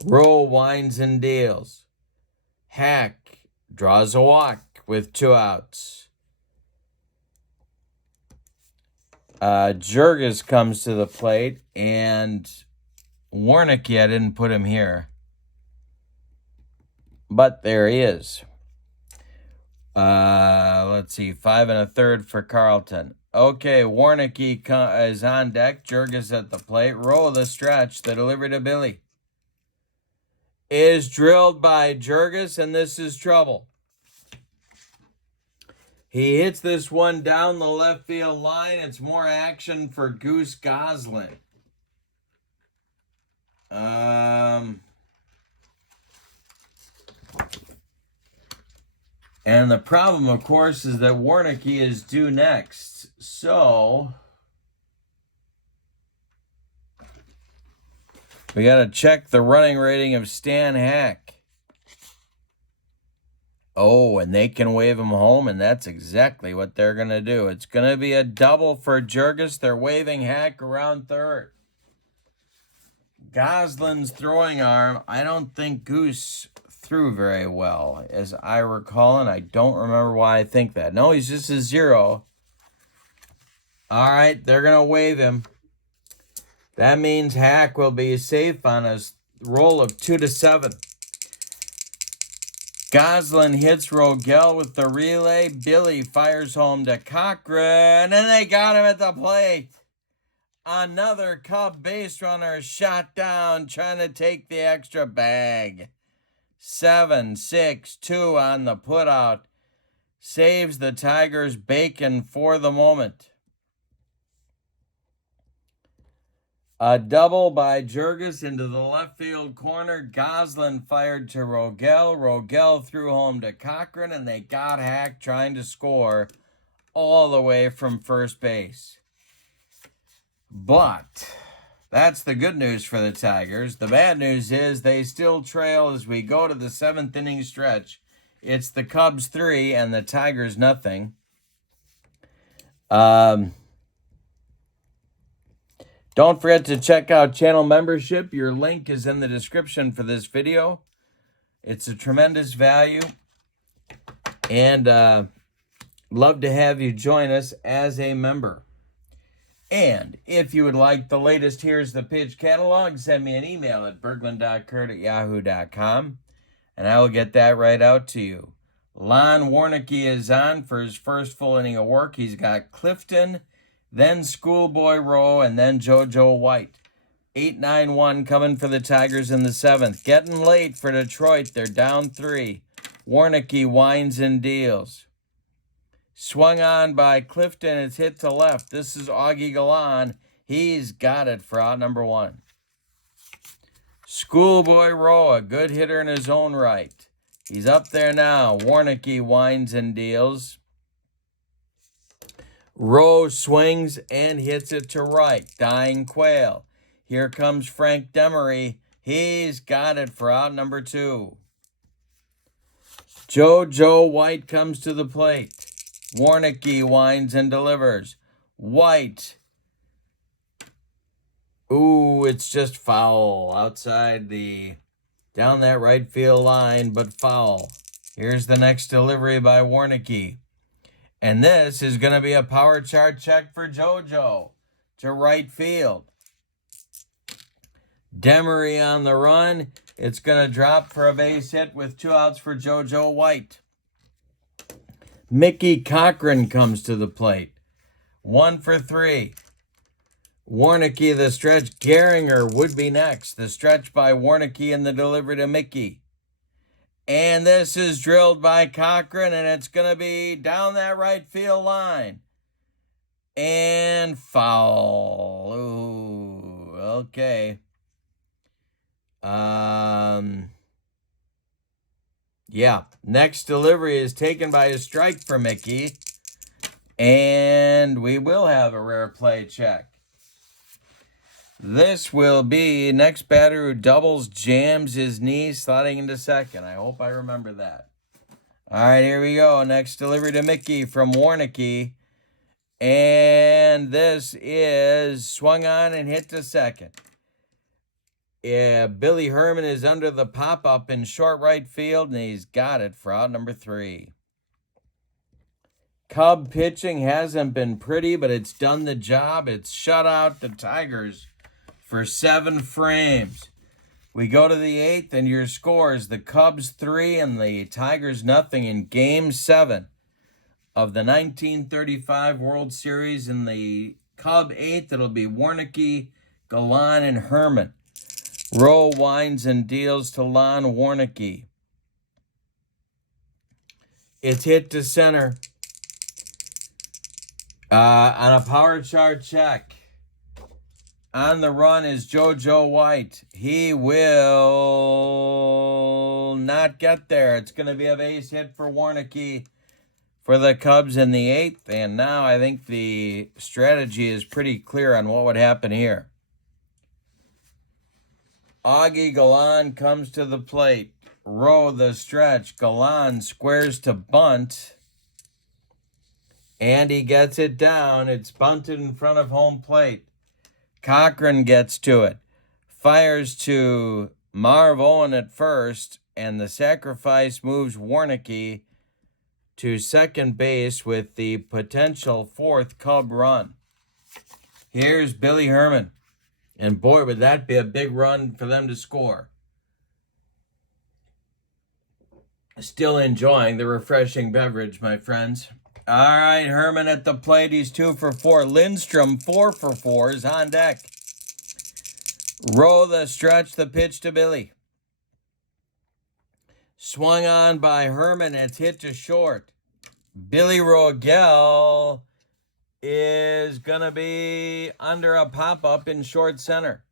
Rowe winds and deals. Hack draws a walk with 2 outs. Jurgis comes to the plate, and Warnicki, I didn't put him here, but there he is. Let's see, 5 1/3 for Carleton. Okay, Warnicki is on deck. Jurgis at the plate. Roll the stretch. The delivery to Billy is drilled by Jurgis, and this is trouble. He hits this one down the left field line. It's more action for Goose Goslin. And the problem, of course, is that Warnicki is due next. So we got to check the running rating of Stan Hack. Oh, and they can wave him home, and that's exactly what they're going to do. It's going to be a double for Jurgis. They're waving Hack around third. Goslin's throwing arm, I don't think Goose threw very well, as I recall, and I don't remember why I think that. No, he's just a 0. All right, they're going to wave him. That means Hack will be safe on a roll of 2 to 7. Goslin hits Rogel with the relay. Billy fires home to Cochran, and they got him at the plate. Another Cub base runner shot down, trying to take the extra bag. 7-6-2 on the putout. Saves the Tigers bacon for the moment. A double by Jurgis into the left field corner. Goslin fired to Rogel. Rogel threw home to Cochran, and they got Hack trying to score all the way from first base. But that's the good news for the Tigers. The bad news is they still trail as we go to the 7th inning stretch. It's the Cubs 3 and the Tigers nothing. Don't forget to check out channel membership. Your link is in the description for this video. It's a tremendous value. And love to have you join us as a member. And if you would like the latest Here's the Pitch catalog, send me an email at berglund.kurt@yahoo.com, and I will get that right out to you. Lon Warnicki is on for his first full inning of work. He's got Clifton, then Schoolboy Rowe, and then JoJo White. 8-9-1 coming for the Tigers in the 7th. Getting late for Detroit. They're down 3. Warnicki winds and deals. Swung on by Clifton. It's hit to left. This is Augie Galan. He's got it for out number 1. Schoolboy Rowe, a good hitter in his own right. He's up there now. Warnicki winds and deals. Rowe swings and hits it to right. Dying Quail. Here comes Frank Demery. He's got it for out number 2. JoJo White comes to the plate. Warnicki winds and delivers. White. Ooh, it's just foul. Outside down that right field line, but foul. Here's the next delivery by Warnicki. And this is going to be a power chart check for JoJo to right field. Demery on the run. It's going to drop for a base hit with 2 outs for JoJo White. Mickey Cochran comes to the plate. 1 for 3. Warnicki the stretch. Gehringer would be next. The stretch by Warnicki and the delivery to Mickey. And this is drilled by Cochran, and it's going to be down that right field line. And foul. Ooh, okay. Yeah, next delivery is taken by a strike for Mickey. And we will have a rare play check. This will be next batter who doubles, jams his knee, sliding into second. I hope I remember that. All right, here we go. Next delivery to Mickey from Warnicki. And this is swung on and hit to second. Yeah, Billy Herman is under the pop-up in short right field, and he's got it for out number 3. Cub pitching hasn't been pretty, but it's done the job. It's shut out the Tigers for 7 frames. We go to the 8th, and your scores, the Cubs 3 and the Tigers nothing in Game 7 of the 1935 World Series. In the Cub 8th, it'll be Warnicki, Galan, and Herman. Rowe winds and deals to Lon Warnicki. It's hit to center. On a power chart check. On the run is JoJo White. He will not get there. It's going to be a base hit for Warnicki for the Cubs in the 8th. And now I think the strategy is pretty clear on what would happen here. Augie Galan comes to the plate. Rowe the stretch. Galan squares to bunt. And he gets it down. It's bunted in front of home plate. Cochran gets to it. Fires to Marv Owen at first. And the sacrifice moves Warnicki to second base with the potential 4th Cub run. Here's Billy Herman. And boy, would that be a big run for them to score. Still enjoying the refreshing beverage, my friends. All right, Herman at the plate. He's 2 for 4. Lindstrom, 4 for 4, is on deck. Rowe the stretch, the pitch to Billy. Swung on by Herman. It's hit to short. Billy Rogel is going to be under a pop-up in short center.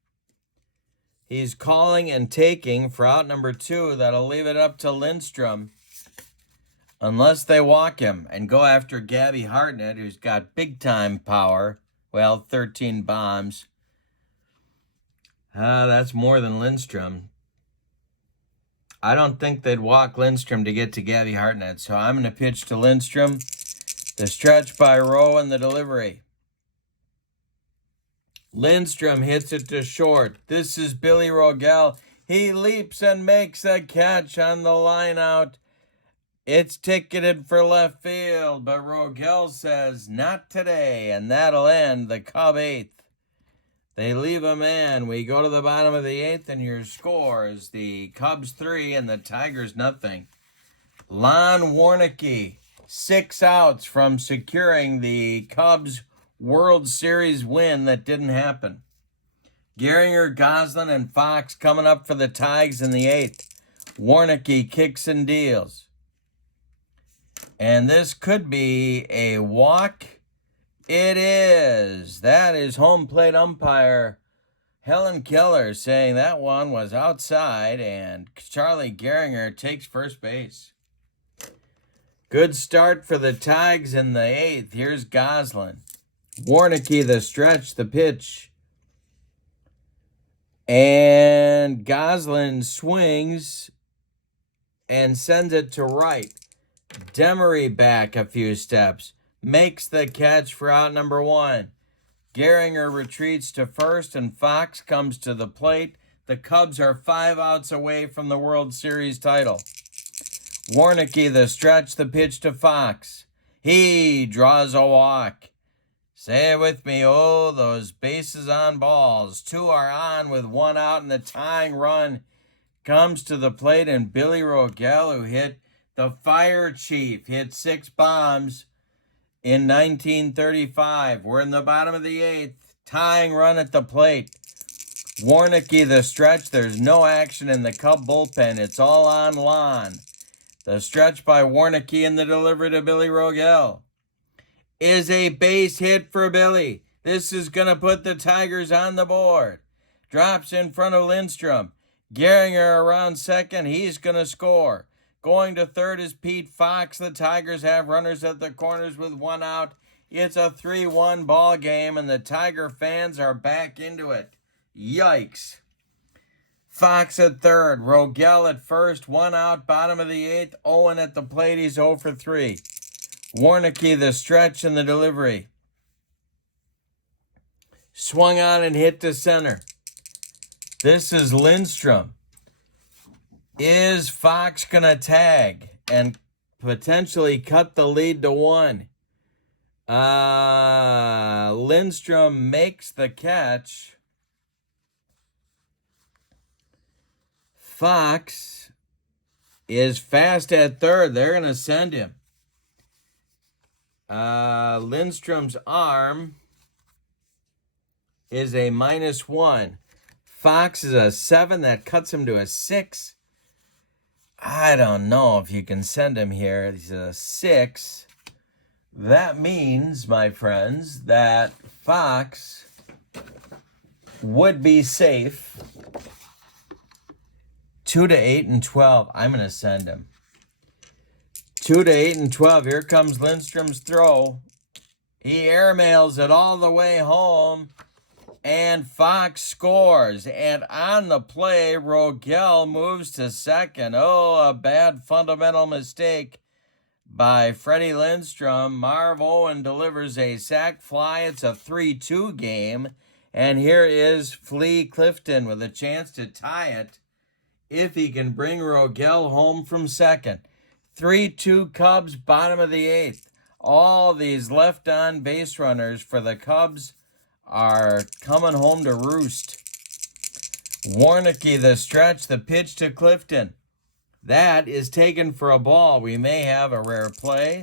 He's calling and taking for out number 2. That'll leave it up to Lindstrom. Unless they walk him and go after Gabby Hartnett, who's got big-time power. Well, 13 bombs. That's more than Lindstrom. I don't think they'd walk Lindstrom to get to Gabby Hartnett, so I'm going to pitch to Lindstrom. The stretch by Rowe and the delivery. Lindstrom hits it to short. This is Billy Rogel. He leaps and makes a catch on the line out. It's ticketed for left field, but Rogel says, not today, and that'll end the Cub 8th. They leave him in. We go to the bottom of the 8th, and your score is the Cubs 3 and the Tigers nothing. Lon Warnicki, 6 outs from securing the Cubs World Series win that didn't happen. Gehringer, Goslin, and Fox coming up for the Tigers in the 8th. Warnicki kicks and deals. And this could be a walk. It is. That is home plate umpire Helen Keller saying that one was outside, and Charlie Gehringer takes first base. Good start for the Tigers in the 8th. Here's Goslin. Warnicki the stretch, the pitch. And Goslin swings and sends it to right. Demery back a few steps. Makes the catch for out number 1. Gehringer retreats to first, and Fox comes to the plate. The Cubs are 5 outs away from the World Series title. Warnicki the stretch, the pitch to Fox. He draws a walk. Say it with me. Oh, those bases on balls. 2 are on with 1 out, and the tying run comes to the plate, and Billy Rogel, who hit the fire chief, hit 6 bombs in 1935. We're in the bottom of the 8th. Tying run at the plate. Warnicki the stretch. There's no action in the Cub bullpen. It's all on Lon. The stretch by Warnicki and the delivery to Billy Rogel is a base hit for Billy. This is going to put the Tigers on the board. Drops in front of Lindstrom. Gehringer around second. He's going to score. Going to third is Pete Fox. The Tigers have runners at the corners with 1 out. It's a 3-1 ball game, and the Tiger fans are back into it. Yikes. Fox at third. Rogel at first. 1 out, bottom of the 8th. Owen at the plate. He's 0 for 3. Warnicki the stretch and the delivery. Swung on and hit to center. This is Lindstrom. Is Fox going to tag and potentially cut the lead to 1? Lindstrom makes the catch. Fox is fast at third. They're going to send him. Lindstrom's arm is a -1. Fox is a 7. That cuts him to a 6. I don't know if you can send him here. He's a 6. That means, my friends, that Fox would be safe. 2 to 8 and 12. I'm going to send him. 2 to 8 and 12. Here comes Lindstrom's throw. He airmails it all the way home. And Fox scores. And on the play, Rogel moves to second. Oh, a bad fundamental mistake by Freddie Lindstrom. Marv Owen delivers a sac fly. It's a 3-2 game. And here is Flea Clifton with a chance to tie it if he can bring Rogel home from second. 3-2 Cubs, bottom of the 8th. All these left-on base runners for the Cubs are coming home to roost. Warnicki the stretch, the pitch to Clifton. That is taken for a ball. We may have a rare play.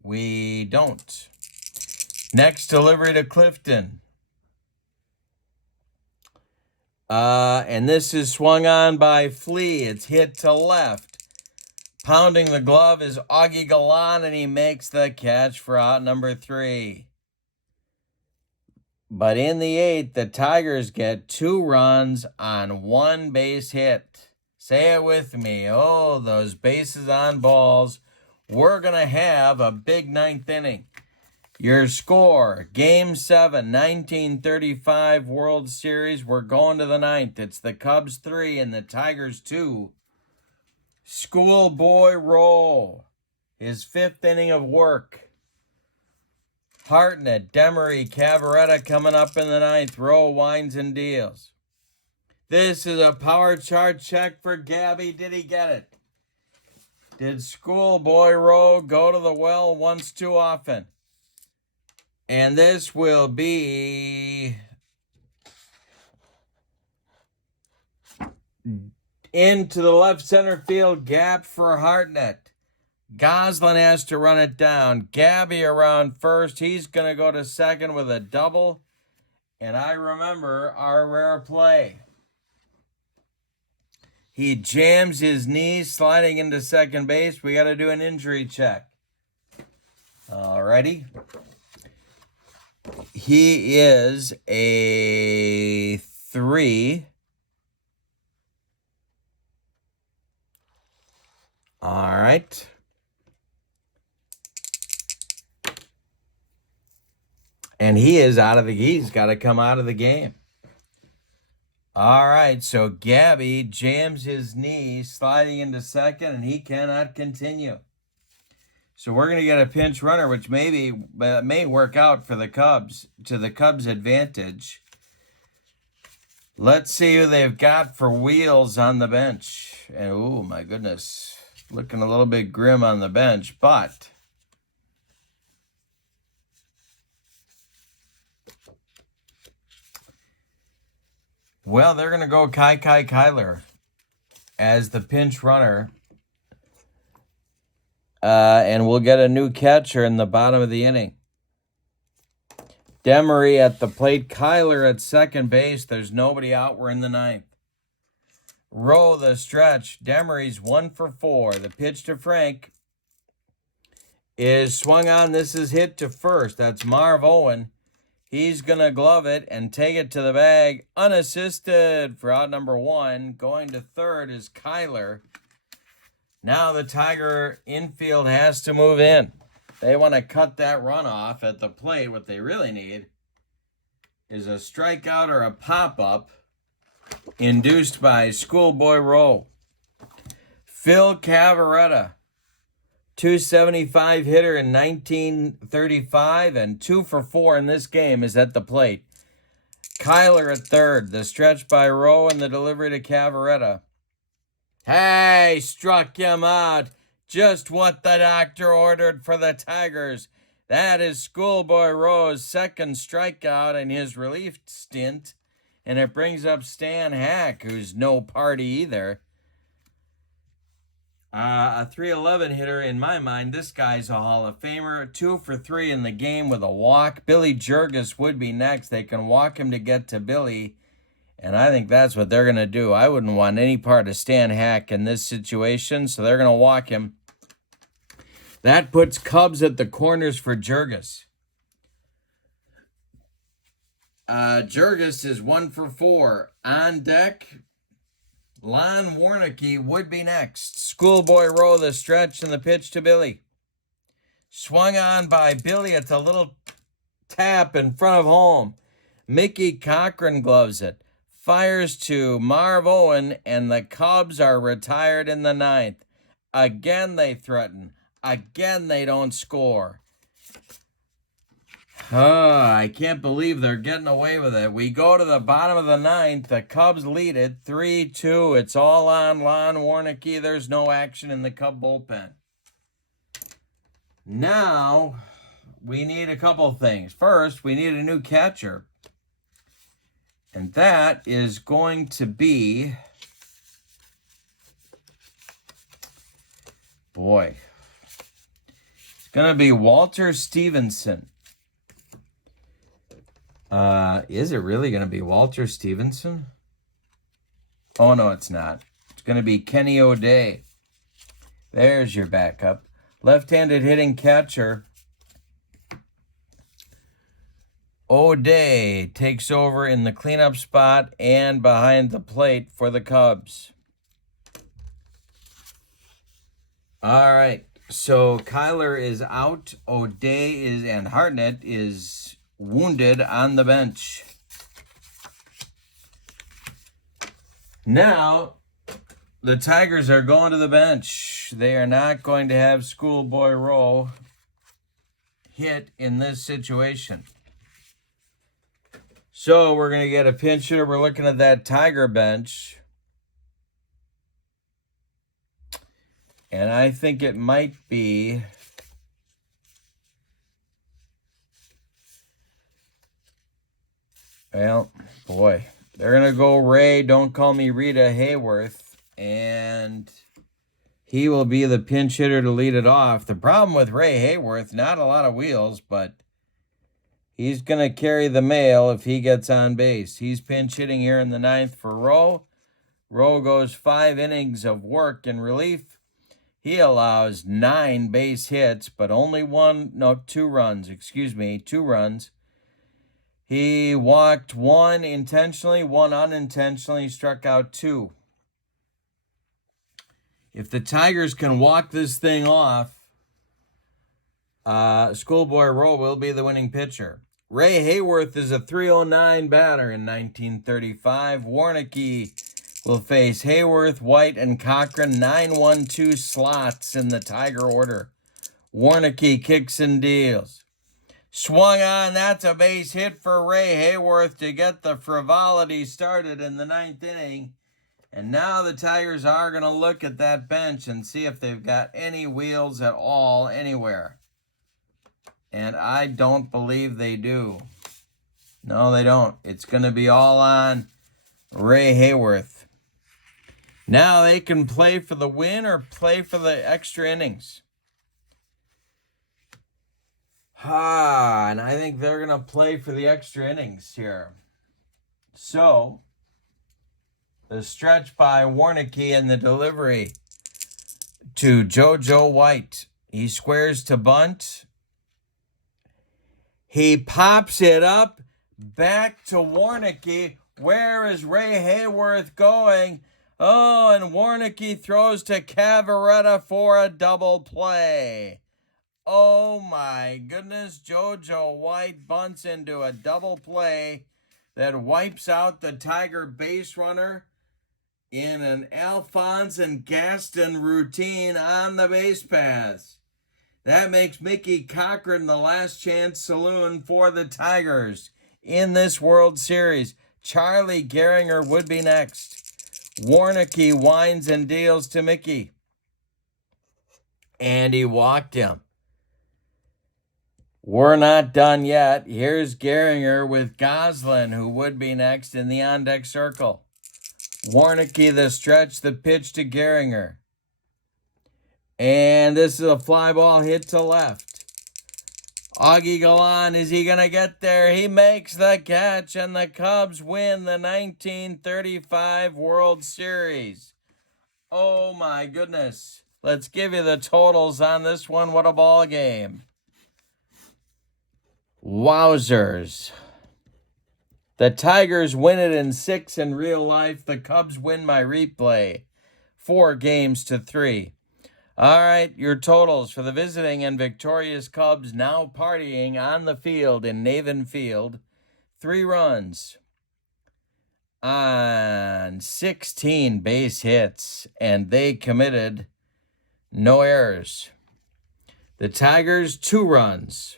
We don't. Next delivery to Clifton. And this is swung on by Flea. It's hit to left. Pounding the glove is Augie Galan, and he makes the catch for out number 3. But in the 8th, the Tigers get 2 runs on 1 base hit. Say it with me. Oh, those bases on balls. We're going to have a big 9th inning. Your score, Game 7, 1935 World Series. We're going to the 9th. It's the Cubs 3 and the Tigers 2. Schoolboy Roll, his 5th inning of work. Hartnett, Demery, Cavaretta coming up in the 9th. Rowe winds and deals. This is a power chart check for Gabby. Did he get it? Did Schoolboy Rowe go to the well once too often? And this will be into the left center field gap for Hartnett. Goslin has to run it down. Gabby around first. He's going to go to second with a double. And I remember our rare play. He jams his knee sliding into second base. We got to do an injury check. Alrighty. He is a 3. All right. And he is out of the, he's got to come out of the game. All right, so Gabby jams his knee, sliding into second, and he cannot continue. So we're going to get a pinch runner, which may work out for the Cubs, to the Cubs' advantage. Let's see who they've got for wheels on the bench. And, oh, my goodness. Looking a little bit grim on the bench, but Well, they're going to go Kyler as the pinch runner. And we'll get a new catcher in the bottom of the inning. Demery at the plate. Kyler at second base. There's nobody out. We're in the ninth. Rowe the stretch. Demery's 1 for 4. The pitch to Frank is swung on. This is hit to first. That's Marv Owen. He's going to glove it and take it to the bag unassisted for out number 1. Going to third is Kyler. Now the Tiger infield has to move in. They want to cut that run off at the plate. What they really need is a strikeout or a pop-up induced by Schoolboy Rowe. Phil Cavaretta, 275 hitter in 1935 and 2 for 4 in this game, is at the plate. Kyler at third. The stretch by Rowe and the delivery to Cavaretta. Hey, struck him out. Just what the doctor ordered for the Tigers. That is Schoolboy Rowe's second strikeout in his relief stint. And it brings up Stan Hack, who's no party either. A 311 hitter, in my mind, this guy's a Hall of Famer. 2 for 3 in the game with a walk. Billy Jurgis would be next. They can walk him to get to Billy. And I think that's what they're going to do. I wouldn't want any part of Stan Hack in this situation, so they're going to walk him. That puts Cubs at the corners for Jurgis. Jurgis is 1 for 4. On deck, Lon Warnicki would be next. Schoolboy Rowe the stretch and the pitch to Billy. Swung on by Billy at the little tap in front of home. Mickey Cochran gloves it. Fires to Marv Owen, and the Cubs are retired in the ninth. Again they threaten. Again they don't score. I can't believe they're getting away with it. We go to the bottom of the ninth. The Cubs lead it 3-2. It's all on Lon Warnicki. There's no action in the Cub bullpen. Now, we need a couple things. First, we need a new catcher. And that is going to be, boy, it's going to be Walter Stevenson. Is it really going to be Walter Stevenson? Oh, no, it's not. It's going to be Kenny O'Day. There's your backup. Left-handed hitting catcher. O'Day takes over in the cleanup spot and behind the plate for the Cubs. All right, so Kyler is out. O'Day is, and Hartnett is wounded on the bench. Now, the Tigers are going to the bench. They are not going to have Schoolboy Rowe hit in this situation. So we're going to get a pinch hitter. We're looking at that Tiger bench. And I think it might be well, boy. They're going to go Ray, don't call me Rita Hayworth. And he will be the pinch hitter to lead it off. The problem with Ray Hayworth, not a lot of wheels, but he's going to carry the mail if he gets on base. He's pinch hitting here in the ninth for Rowe. Rowe goes 5 innings of work in relief. He allows 9 base hits, but only 2 runs. He walked 1 intentionally, 1 unintentionally, struck out 2. If the Tigers can walk this thing off, Schoolboy Rowe will be the winning pitcher. Ray Hayworth is a .309 batter in 1935. Warnicki will face Hayworth, White, and Cochran. 9-1-2 slots in the Tiger order. Warnicki kicks and deals. Swung on. That's a base hit for Ray Hayworth to get the frivolity started in the 9th inning. And now the Tigers are going to look at that bench and see if they've got any wheels at all anywhere. And I don't believe they do. No, they don't. It's going to be all on Ray Hayworth. Now they can play for the win or play for the extra innings. And I think they're going to play for the extra innings here. So, the stretch by Warnicki and the delivery to JoJo White. He squares to bunt. He pops it up back to Warnicki. Where is Ray Hayworth going? Oh, and Warnicki throws to Cavaretta for a double play. Oh my goodness, JoJo White bunts into a double play that wipes out the Tiger base runner in an Alphonse and Gaston routine on the base paths. That makes Mickey Cochran the last chance saloon for the Tigers in this World Series. Charlie Gehringer would be next. Warnicki winds and deals to Mickey. And he walked him. We're not done yet. Here's Gehringer with Goslin, who would be next in the on-deck circle. Warnicki the stretch, the pitch to Gehringer. And this is a fly ball hit to left. Augie Galan, is he going to get there? He makes the catch, and the Cubs win the 1935 World Series. Oh, my goodness. Let's give you the totals on this one. What a ball game. Wowzers. The Tigers win it in 6 in real life. The Cubs win my replay. 4-3. All right, your totals for the visiting and victorious Cubs now partying on the field in Navin Field. 3 runs on 16 base hits, and they committed no errors. The Tigers, 2 runs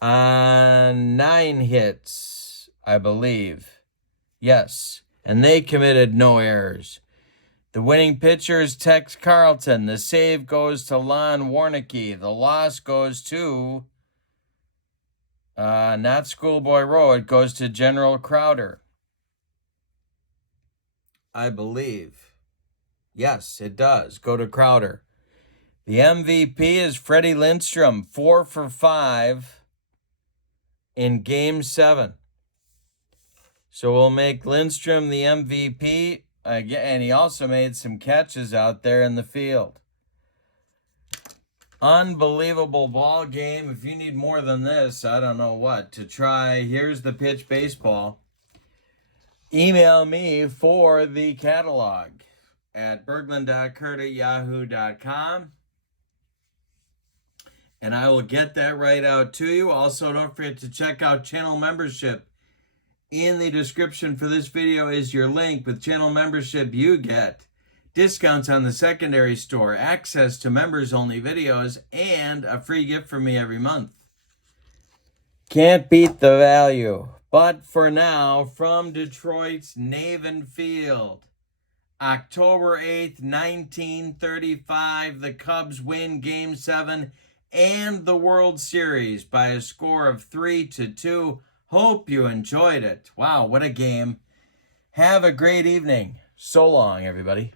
on 9 hits, I believe. Yes, and they committed no errors. The winning pitcher is Tex Carleton. The save goes to Lon Warnicki. The loss goes to, not Schoolboy Rowe, it goes to General Crowder, I believe. Yes, it does go to Crowder. The MVP is Freddie Lindstrom, 4 for 5 in Game 7. So we'll make Lindstrom the MVP. And he also made some catches out there in the field. Unbelievable ball game. If you need more than this, I don't know what to try. Here's the pitch baseball. Email me for the catalog at berglund.kurt@yahoo.com. And I will get that right out to you. Also, don't forget to check out channel membership. In the description for this video is your link. With channel membership, you get discounts on the secondary store, access to members-only videos, and a free gift from me every month. Can't beat the value. But for now, from Detroit's Navin Field, October 8th, 1935, the Cubs win Game 7 and the World Series by a score of 3-2. Hope you enjoyed it. Wow, what a game. Have a great evening. So long, everybody.